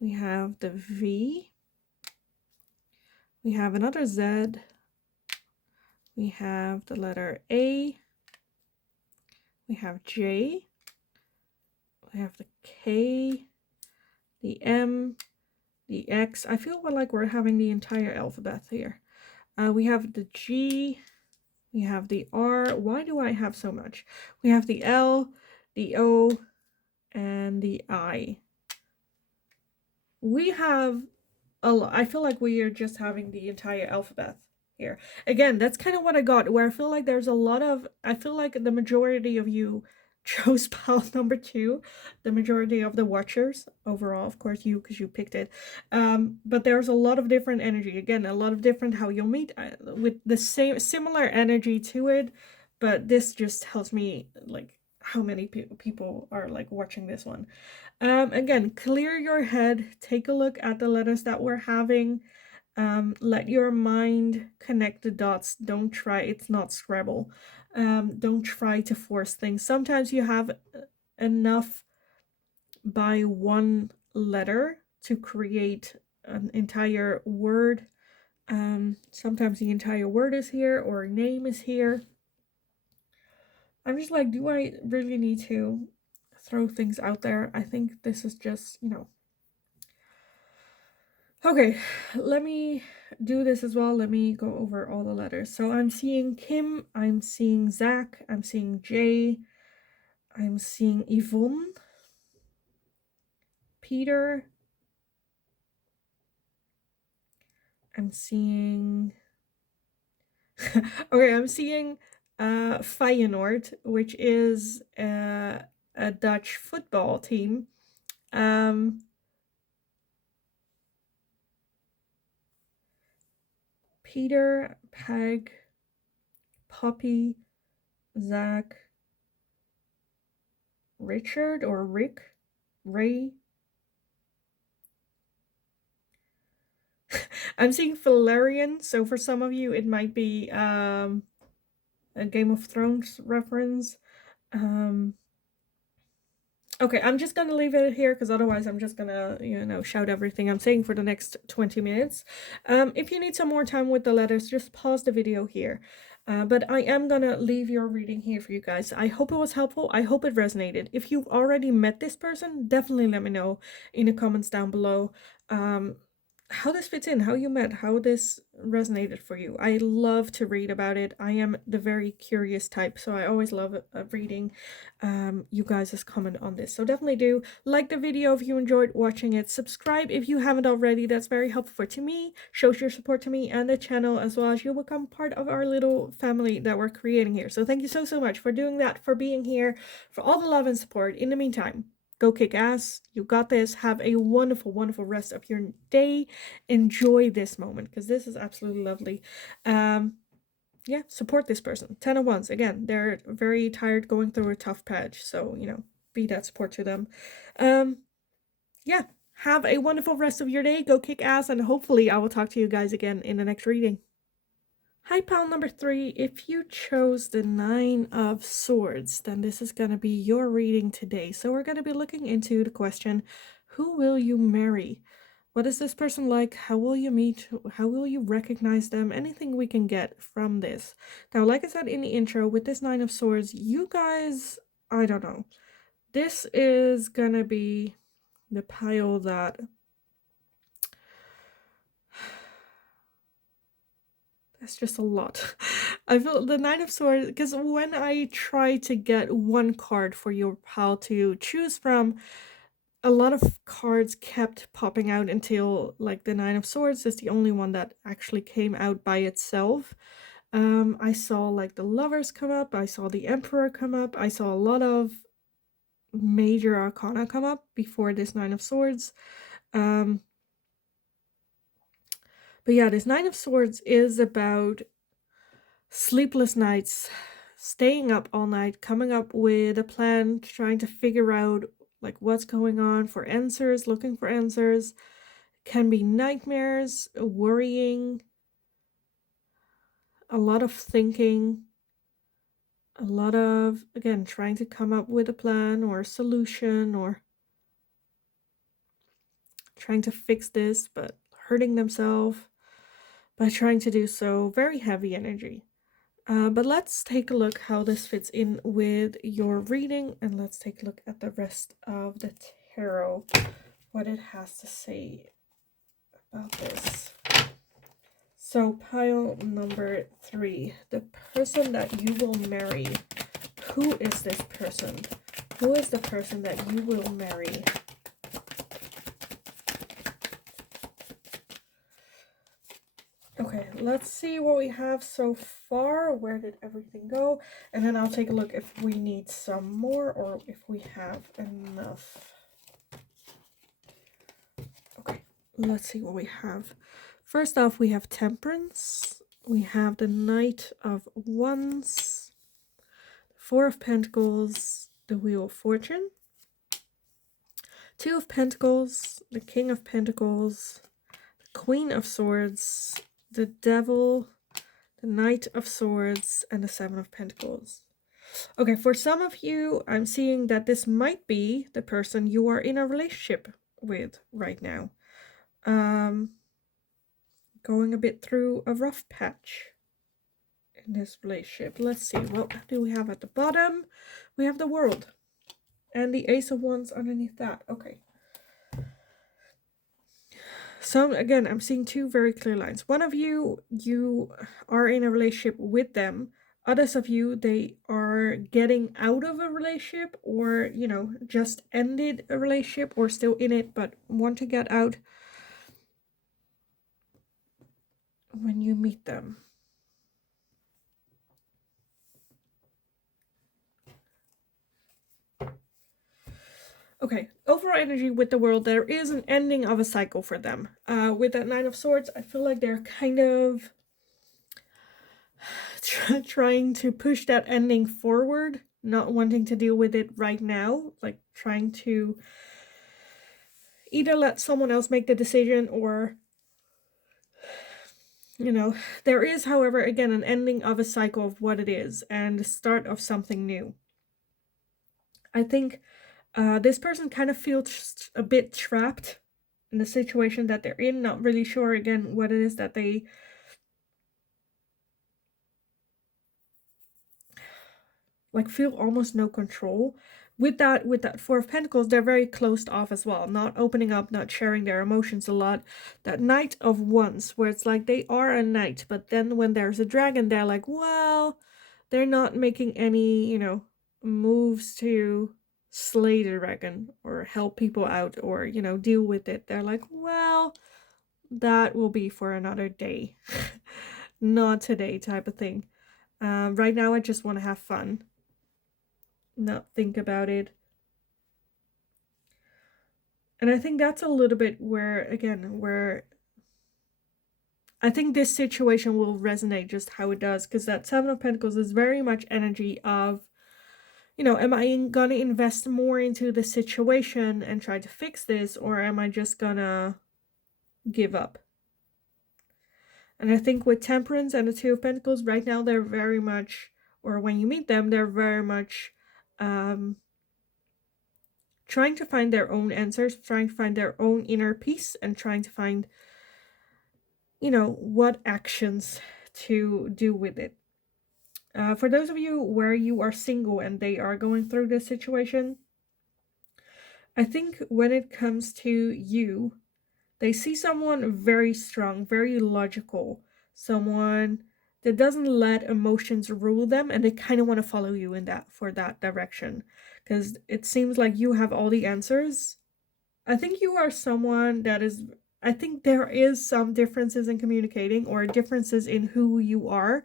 We have the V. We have another Z. We have the letter A. We have J. We have the K, the M, the X. I feel like we're having the entire alphabet here. We have the G. We have the R. Why do I have so much? We have the L, the O, and the I. We have a lot. I feel like we are just having the entire alphabet here. Again, that's kind of what I got, where I feel like there's a lot of, I feel like the majority of you chose pile number 2, the majority of the watchers overall, of course you, because you picked it, but there's a lot of different energy, again, a lot of different how you'll meet with the same similar energy to it, but this just tells me like how many people are like watching this one. Again, clear your head, take a look at the letters that we're having. Let your mind connect the dots. Don't try, it's not Scrabble. Don't try to force things. Sometimes you have enough by one letter to create an entire word. Sometimes the entire word is here or name is here. I'm just like, do I really need to throw things out there? I think this is just, you know. Okay, let me do this as well. Let me go over all the letters. So I'm seeing Kim, I'm seeing Zach, I'm seeing Jay, I'm seeing Yvonne, Peter, I'm seeing okay, I'm seeing Feyenoord, which is a Dutch football team. Peter, Peg, Poppy, Zach, Richard or Rick, Ray. I'm seeing Valerian, so for some of you it might be a Game of Thrones reference. Okay, I'm just gonna leave it here because otherwise I'm just gonna, you know, shout everything I'm saying for the next 20 minutes. If you need some more time with the letters, just pause the video here. But I am gonna leave your reading here for you guys. I hope it was helpful. I hope it resonated. If you've already met this person, definitely let me know in the comments down below. How this fits in, how you met, how this resonated for you. I love to read about it. I am the very curious type, so I always love reading you guys' comment on this. So definitely do like the video if you enjoyed watching it. Subscribe if you haven't already. That's very helpful to me, shows your support to me and the channel, as well as you'll become part of our little family that we're creating here. So thank you so much for doing that, for being here, for all the love and support. In the meantime, go kick ass. You got this. Have a wonderful, wonderful rest of your day. Enjoy this moment because this is absolutely lovely. Yeah, support this person. 10 of Wands. Again, they're very tired going through a tough patch. So, you know, be that support to them. Yeah, have a wonderful rest of your day. Go kick ass. And hopefully I will talk to you guys again in the next reading. Hi, pile number 3. If you chose the 9 of Swords, then this is going to be your reading today. So we're going to be looking into the question, who will you marry? What is this person like? How will you meet? How will you recognize them? Anything we can get from this. Now, like I said in the intro, with this 9 of Swords, you guys, I don't know. This is going to be the pile that... That's just a lot. I feel the 9 of Swords, because when I try to get one card for your pile to choose from, a lot of cards kept popping out until like the 9 of Swords is the only one that actually came out by itself. I saw like the Lovers come up, I saw the Emperor come up, I saw a lot of major arcana come up before this 9 of Swords. But yeah, this 9 of Swords is about sleepless nights, staying up all night, coming up with a plan, trying to figure out like what's going on for answers, looking for answers. Can be nightmares, worrying, a lot of thinking, a lot of, again, trying to come up with a plan or a solution or trying to fix this, but hurting themselves by trying to do so. Very heavy energy. But let's take a look how this fits in with your reading, and let's take a look at the rest of the tarot, what it has to say about this. So pile number 3, the person that you will marry. Who is this person? Who is the person that you will marry? Okay, let's see what we have so far. Where did everything go? And then I'll take a look if we need some more or if we have enough. Okay, let's see what we have. First off, we have Temperance. We have the Knight of Wands, Four of Pentacles, the Wheel of Fortune, Two of Pentacles, the King of Pentacles, the Queen of Swords, the Devil, the Knight of Swords, and the Seven of Pentacles. Okay, for some of you, I'm seeing that this might be the person you are in a relationship with right now. Going a bit through a rough patch in this relationship. Let's see, what do we have at the bottom? We have the World and the Ace of Wands underneath that. Okay. So again, I'm seeing two very clear lines. One of you, you are in a relationship with them. Others of you, they are getting out of a relationship or, you know, just ended a relationship or still in it but want to get out when you meet them. Okay, overall energy with the World, there is an ending of a cycle for them. With that Nine of Swords, I feel like they're kind of trying to push that ending forward, not wanting to deal with it right now, like trying to either let someone else make the decision or, you know, there is, however, again, an ending of a cycle of what it is and the start of something new. I think this person kind of feels a bit trapped in the situation that they're in, not really sure, again, what it is that they like feel almost no control. With that Four of Pentacles, they're very closed off as well, not opening up, not sharing their emotions a lot. That Knight of Wands, where it's like they are a knight, but then when there's a dragon, they're like, well, they're not making any, you know, moves to slay the dragon or help people out or, you know, deal with it. They're like, well, that will be for another day. Not today type of thing. Right now, I just want to have fun. Not think about it. And I think that's a little bit where, again, where I think this situation will resonate just how it does, because that Seven of Pentacles is very much energy of, you know, am I gonna invest more into the situation and try to fix this, or am I just gonna give up? And I think with Temperance and the Two of Pentacles, right now they're very much, or when you meet them, they're very much trying to find their own answers, trying to find their own inner peace, and trying to find, you know, what actions to do with it. For those of you where you are single and they are going through this situation, I think when it comes to you, they see someone very strong, very logical, someone that doesn't let emotions rule them, and they kind of want to follow you in that, for that direction, because it seems like you have all the answers. I think you are someone that is, I think there is some differences in communicating or differences in who you are.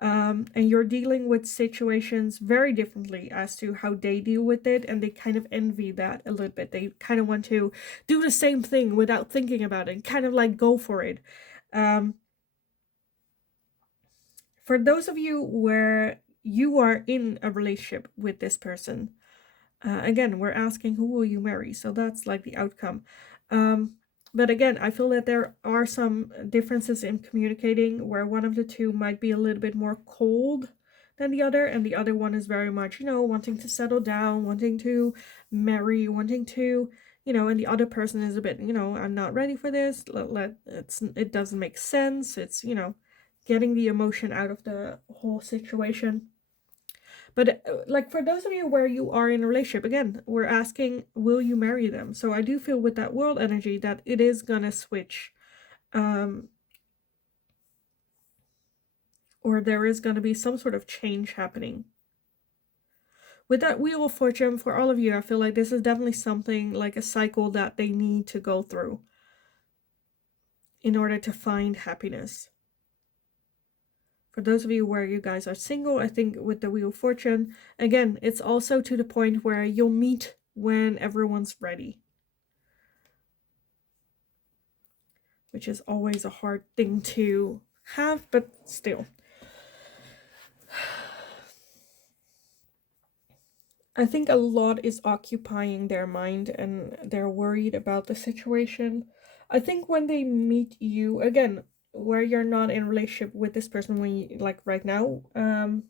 And you're dealing with situations very differently as to how they deal with it, and they kind of envy that a little bit. They kind of want to do the same thing without thinking about it, and kind of like go for it. For those of you where you are in a relationship with this person. Again, we're asking who will you marry, so that's like the outcome. But again, I feel that there are some differences in communicating where one of the two might be a little bit more cold than the other, and the other one is very much, wanting to settle down, wanting to marry, wanting to, and the other person is a bit, I'm not ready for this. It doesn't make sense. It's, getting the emotion out of the whole situation. But like for those of you where you are in a relationship, again, we're asking, will you marry them? So I do feel with that world energy that it is gonna switch. Or there is gonna be some sort of change happening. With that Wheel of Fortune, for all of you, I feel like this is definitely something like a cycle that they need to go through in order to find happiness. For those of you where you guys are single, I think with the Wheel of Fortune, again, it's also to the point where you'll meet when everyone's ready. Which is always a hard thing to have, but still. I think a lot is occupying their mind and they're worried about the situation. I think when they meet you, again, where you're not in a relationship with this person when you, like right now, I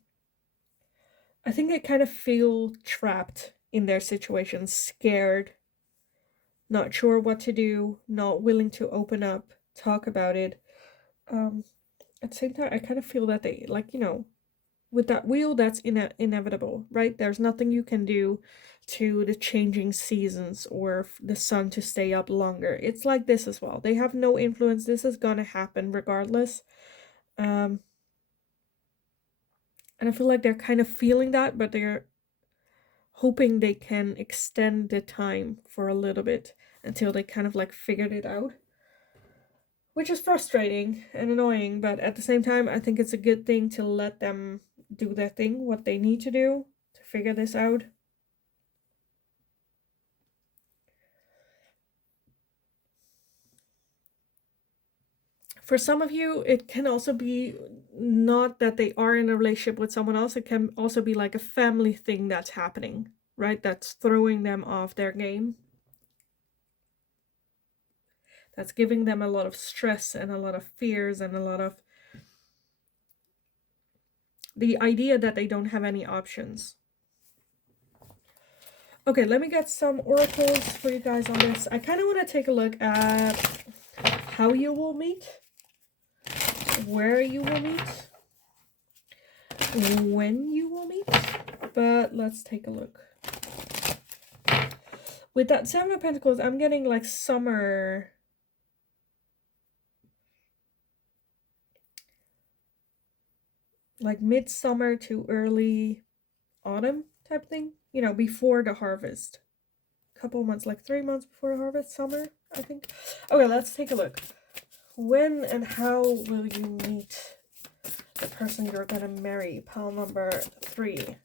think they kind of feel trapped in their situation, scared, not sure what to do, not willing to open up, talk about it. At the same time, I kind of feel that they, like, with that wheel, that's inevitable, right? There's nothing you can do to the changing seasons or the sun to stay up longer. It's like this as well. They have no influence. This is gonna happen regardless. And I feel like they're kind of feeling that, but they're hoping they can extend the time for a little bit until they kind of like figured it out. Which is frustrating and annoying, but at the same time, I think it's a good thing to let them do their thing, what they need to do to figure this out. For some of you, it can also be not that they are in a relationship with someone else. It can also be like a family thing that's happening, right? That's throwing them off their game. That's giving them a lot of stress and a lot of fears and a lot of the idea that they don't have any options. Okay, let me get some oracles for you guys on this. I kind of want to take a look at how you will meet, where you will meet, when you will meet, but let's take a look. With that Seven of Pentacles, I'm getting like summer, like midsummer to early autumn type thing, before the harvest. Couple months, like 3 months before the harvest, summer, I think. Okay, let's take a look. When and how will you meet the person you're gonna marry? Pile number 3.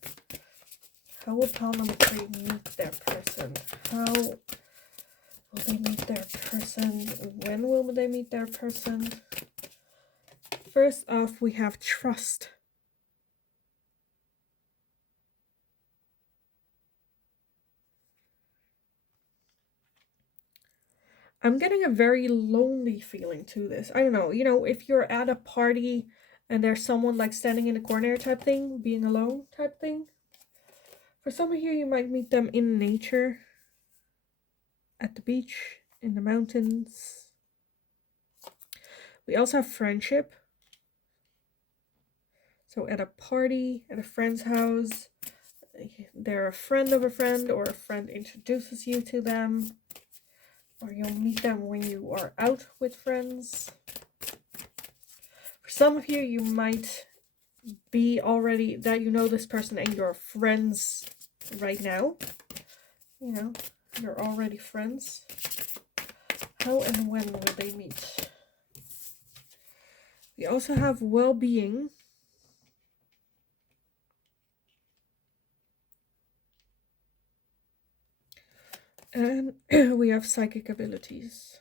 How will pile number 3 meet their person? How will they meet their person? When will they meet their person? First off, we have trust. I'm getting a very lonely feeling to this. I don't know, if you're at a party and there's someone like standing in a corner type thing, being alone type thing. For some of you might meet them in nature, at the beach, in the mountains. We also have friendship. So at a party, at a friend's house, they're a friend of a friend, or a friend introduces you to them. Or you'll meet them when you are out with friends. For some of you, you might be already that you know this person and you're friends right now. You're already friends. How and when will they meet? We also have well-being. And we have psychic abilities.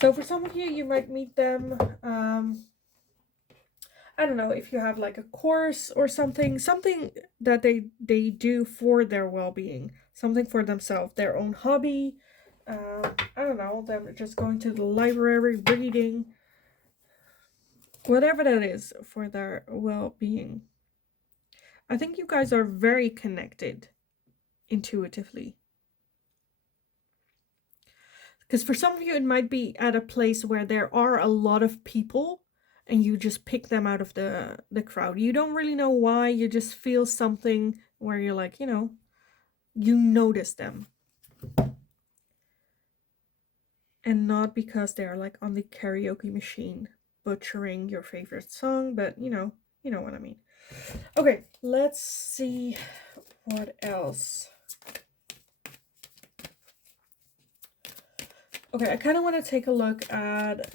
So for some of you, you might meet them. I don't know, if you have like a course or something that they do for their well-being, something for themselves, their own hobby. I don't know, them just going to the library, reading, whatever that is for their well-being. I think you guys are very connected intuitively. Because for some of you, it might be at a place where there are a lot of people and you just pick them out of the crowd. You don't really know why, you just feel something where you're like, you notice them. And not because they're like on the karaoke machine butchering your favorite song, but you know what I mean. Okay, let's see what else. Okay, I kind of want to take a look at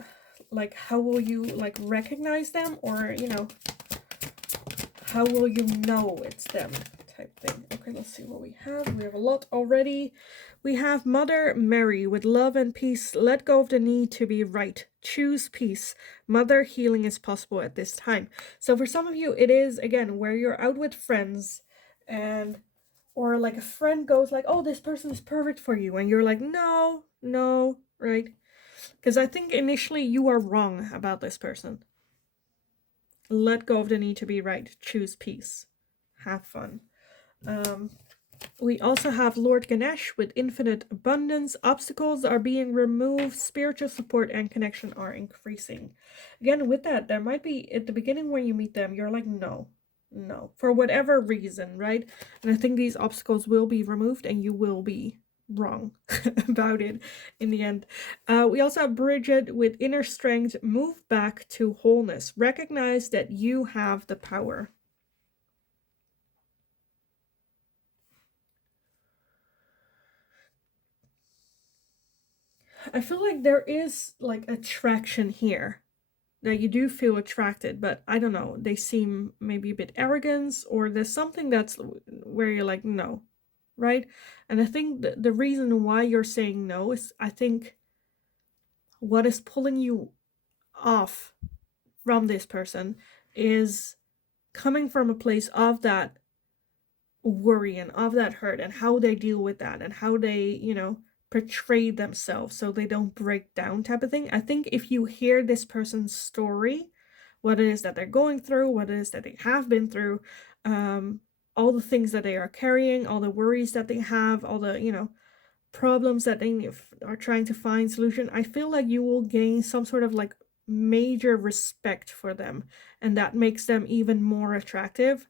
like how will you like recognize them, or how will you know it's them type thing. Okay, let's see what we have. We have a lot already. We have Mother Mary with love and peace. Let go of the need to be right. Choose peace. Mother, healing is possible at this time. So for some of you, it is, again, where you're out with friends and or like a friend goes like, oh, this person is perfect for you. And you're like, no, right? Because I think initially you are wrong about this person. Let go of the need to be right. Choose peace. Have fun. We also have Lord Ganesh with infinite abundance. Obstacles are being removed. Spiritual support and connection are increasing. Again, with that, there might be at the beginning when you meet them, you're like, no, for whatever reason, right? And I think these obstacles will be removed and you will be wrong about it in the end. We also have Bridget with inner strength. Move back to wholeness. Recognize that you have the power. I feel like there is like attraction here, that you do feel attracted, but I don't know, they seem maybe a bit arrogant, or there's something that's where you're like, no, right? And I think the reason why you're saying no is, I think what is pulling you off from this person is coming from a place of that worry and of that hurt, and how they deal with that, and how they, portray themselves so they don't break down type of thing. I think if you hear this person's story, what it is that they're going through, what it is that they have been through, all the things that they are carrying, all the worries that they have, all the, problems that they are trying to find solution, I feel like you will gain some sort of like major respect for them, and that makes them even more attractive.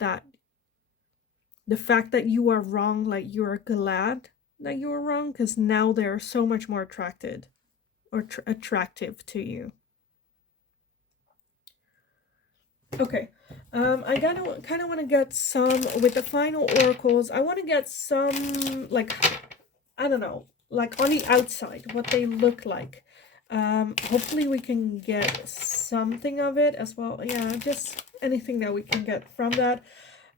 That the fact that you are wrong, like you're glad that you were wrong, because now they're so much more attracted or attractive to you. Okay, I kind of want to get some with the final oracles. I want to get some like, I don't know, like on the outside, what they look like. Hopefully we can get something of it as well. Yeah, just anything that we can get from that.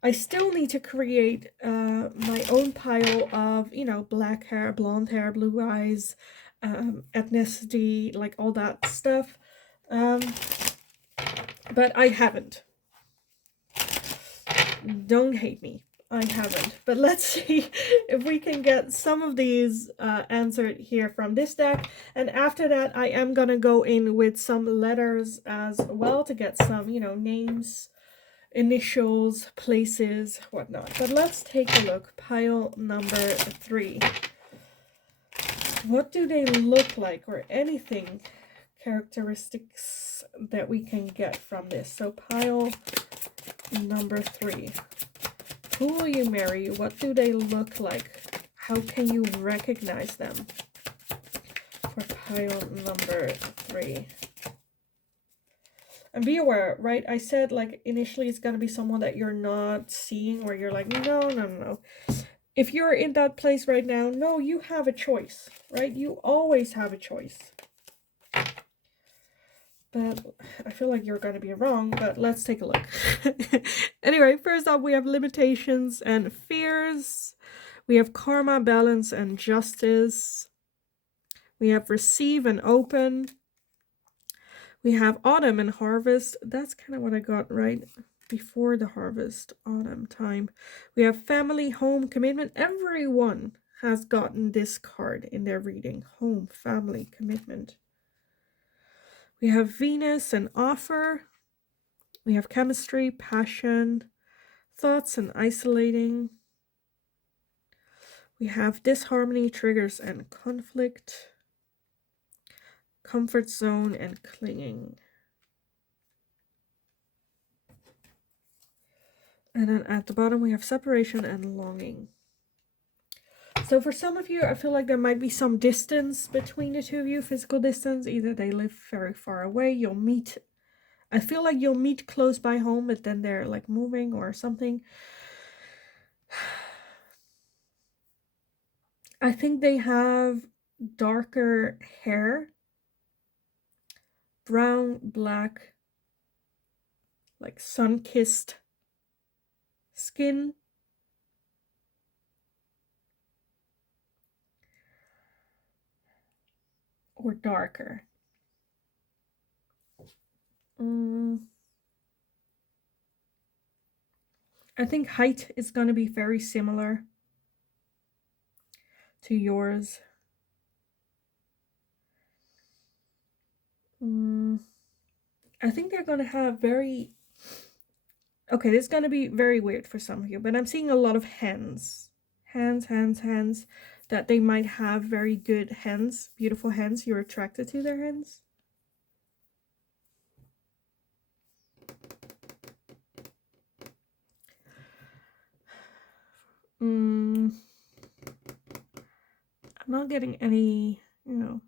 I still need to create my own pile of, black hair, blonde hair, blue eyes, ethnicity, like all that stuff. But I haven't. Don't hate me. I haven't. But let's see if we can get some of these answered here from this deck. And after that, I am going to go in with some letters as well to get some, names, initials, places, whatnot. But let's take a look. Pile number 3. What do they look like, or anything, characteristics that we can get from this? So pile number 3. Who will you marry? What do they look like? How can you recognize them? For pile number 3. And be aware, right? I said like initially it's gonna be someone that you're not seeing, where you're like, no. If you're in that place right now, no, you have a choice, right? You always have a choice. But I feel like you're gonna be wrong, but let's take a look. Anyway, first up we have limitations and fears. We have karma, balance, and justice. We have receive and open. We have autumn and harvest. That's kind of what I got right before the harvest, autumn time. We have family, home, commitment. Everyone has gotten this card in their reading. Home, family, commitment. We have Venus and offer. We have chemistry, passion, thoughts and isolating. We have disharmony, triggers and conflict. Comfort zone and clinging. And then at the bottom we have separation and longing. So for some of you, I feel like there might be some distance between the two of you, physical distance. Either they live very far away, you'll meet. I feel like you'll meet close by home, but then they're like moving or something. I think they have darker hair, brown, black, like sun-kissed skin. Or darker. I think height is going to be very similar to yours. I think they're going to have very... Okay, this is going to be very weird for some of you, but I'm seeing a lot of hands. Hands. That they might have very good hands, beautiful hands. You're attracted to their hands. I'm not getting any, you know.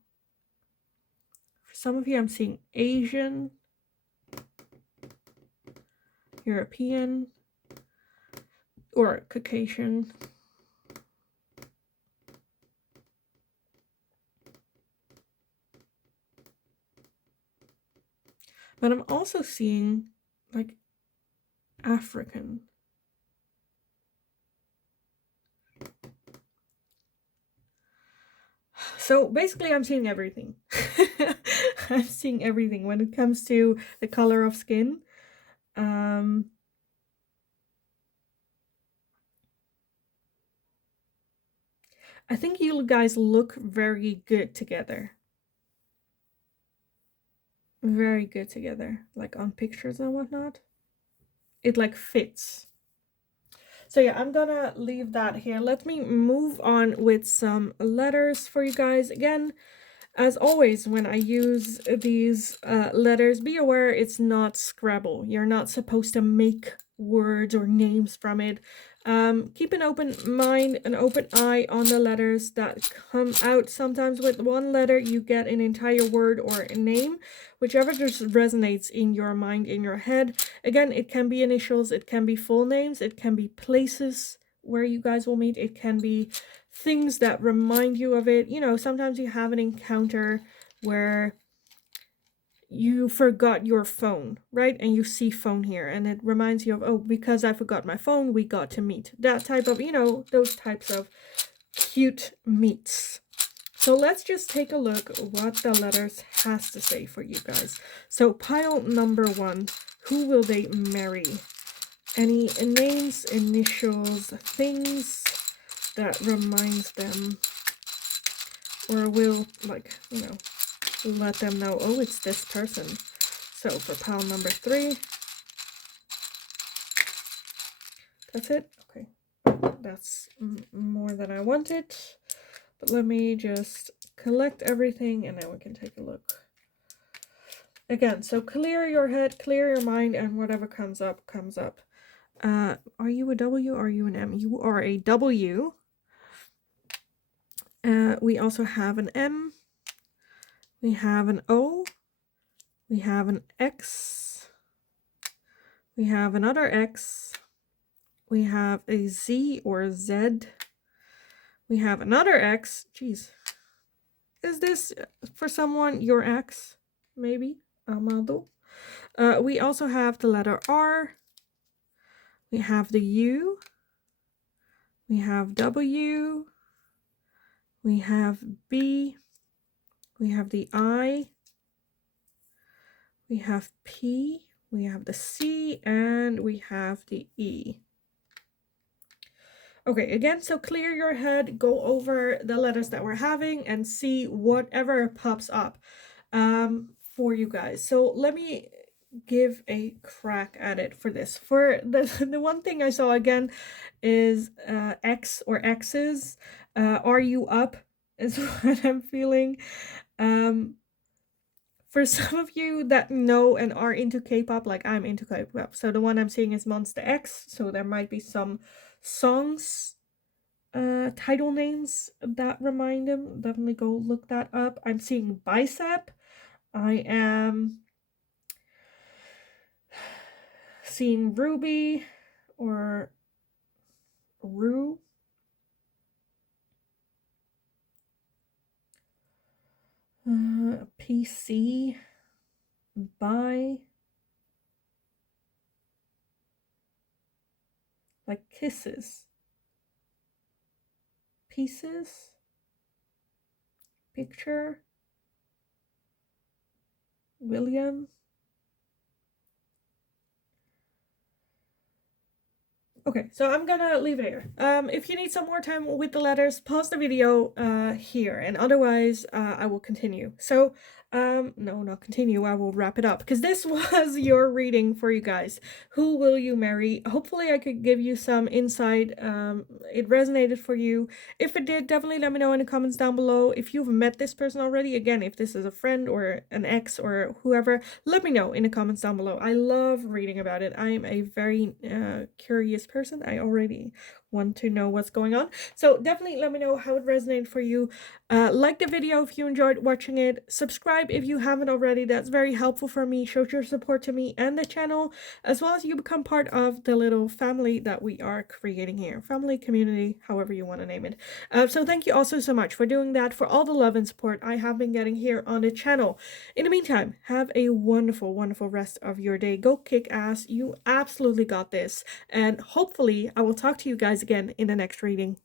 For some of you, I'm seeing Asian, European, or Caucasian. But I'm also seeing like African. So basically I'm seeing everything. I'm seeing everything when it comes to the color of skin. I think you guys look very good together. Very good together. Like on pictures and whatnot. It like fits. So yeah, I'm gonna leave that here. Let me move on with some letters for you guys. Again, as always, when I use these letters, be aware it's not Scrabble. You're not supposed to make words or names from it. Keep an open mind, an open eye on the letters that come out. Sometimes with one letter, you get an entire word or a name, whichever just resonates in your mind, in your head. Again, it can be initials, it can be full names, it can be places where you guys will meet, it can be things that remind you of it. You know, sometimes you have an encounter where you forgot your phone, right? And you see phone here and it reminds you of, oh, because I forgot my phone, we got to meet. That type of, you know, those types of cute meets. So let's just take a look what the letters has to say for you guys. So pile number 1, who will they marry? Any names, initials, things that reminds them, or will, like, you know, let them know, oh, it's this person. So for pile number 3, that's it. Okay, that's more than I wanted, but let me just collect everything and then we can take a look. Again, so clear your head, clear your mind, and whatever comes up, comes up. Are you a W or are you an M? You are a W. We also have an M. We have an O. We have an X. We have another X. We have a Z or a Z. We have another X. Jeez. Is this for someone your ex? Maybe. Amado. We also have the letter R. We have the U. We have W. We have B. We have the I. we have P, we have the C, and we have the E. Okay, again, so clear your head, go over the letters that we're having and see whatever pops up for you guys. So let me give a crack at it for this. For the one thing I saw again is X or X's. Are you up is what I'm feeling. For some of you that know and are into K-pop, like I'm into K-pop, so the one I'm seeing is Monster X, so there might be some songs title names that remind them. Definitely go look that up. I'm seeing Bicep. I am seeing Ruby or Rue. PC. By. Like kisses. Pieces. Picture. William. Okay, so I'm gonna leave it here. If you need some more time with the letters, pause the video here, and otherwise I will continue. So, no, not continue, I will wrap it up, because this was your reading for you guys. Who will you marry? Hopefully I could give you some insight. It resonated for you. If it did, definitely let me know in the comments down below. If you've met this person already, again, if this is a friend or an ex or whoever, let me know in the comments down below. I love reading about it. I am a very curious person. I already want to know what's going on. So definitely let me know how it resonated for you. Like the video if you enjoyed watching it. Subscribe if you haven't already. That's very helpful for me. Shows your support to me and the channel, as well as you become part of the little family that we are creating here. Family, community, however you want to name it. So thank you also so much for doing that, for all the love and support I have been getting here on the channel. In the meantime, have a wonderful, wonderful rest of your day. Go kick ass. You absolutely got this. And hopefully I will talk to you guys again in the next reading.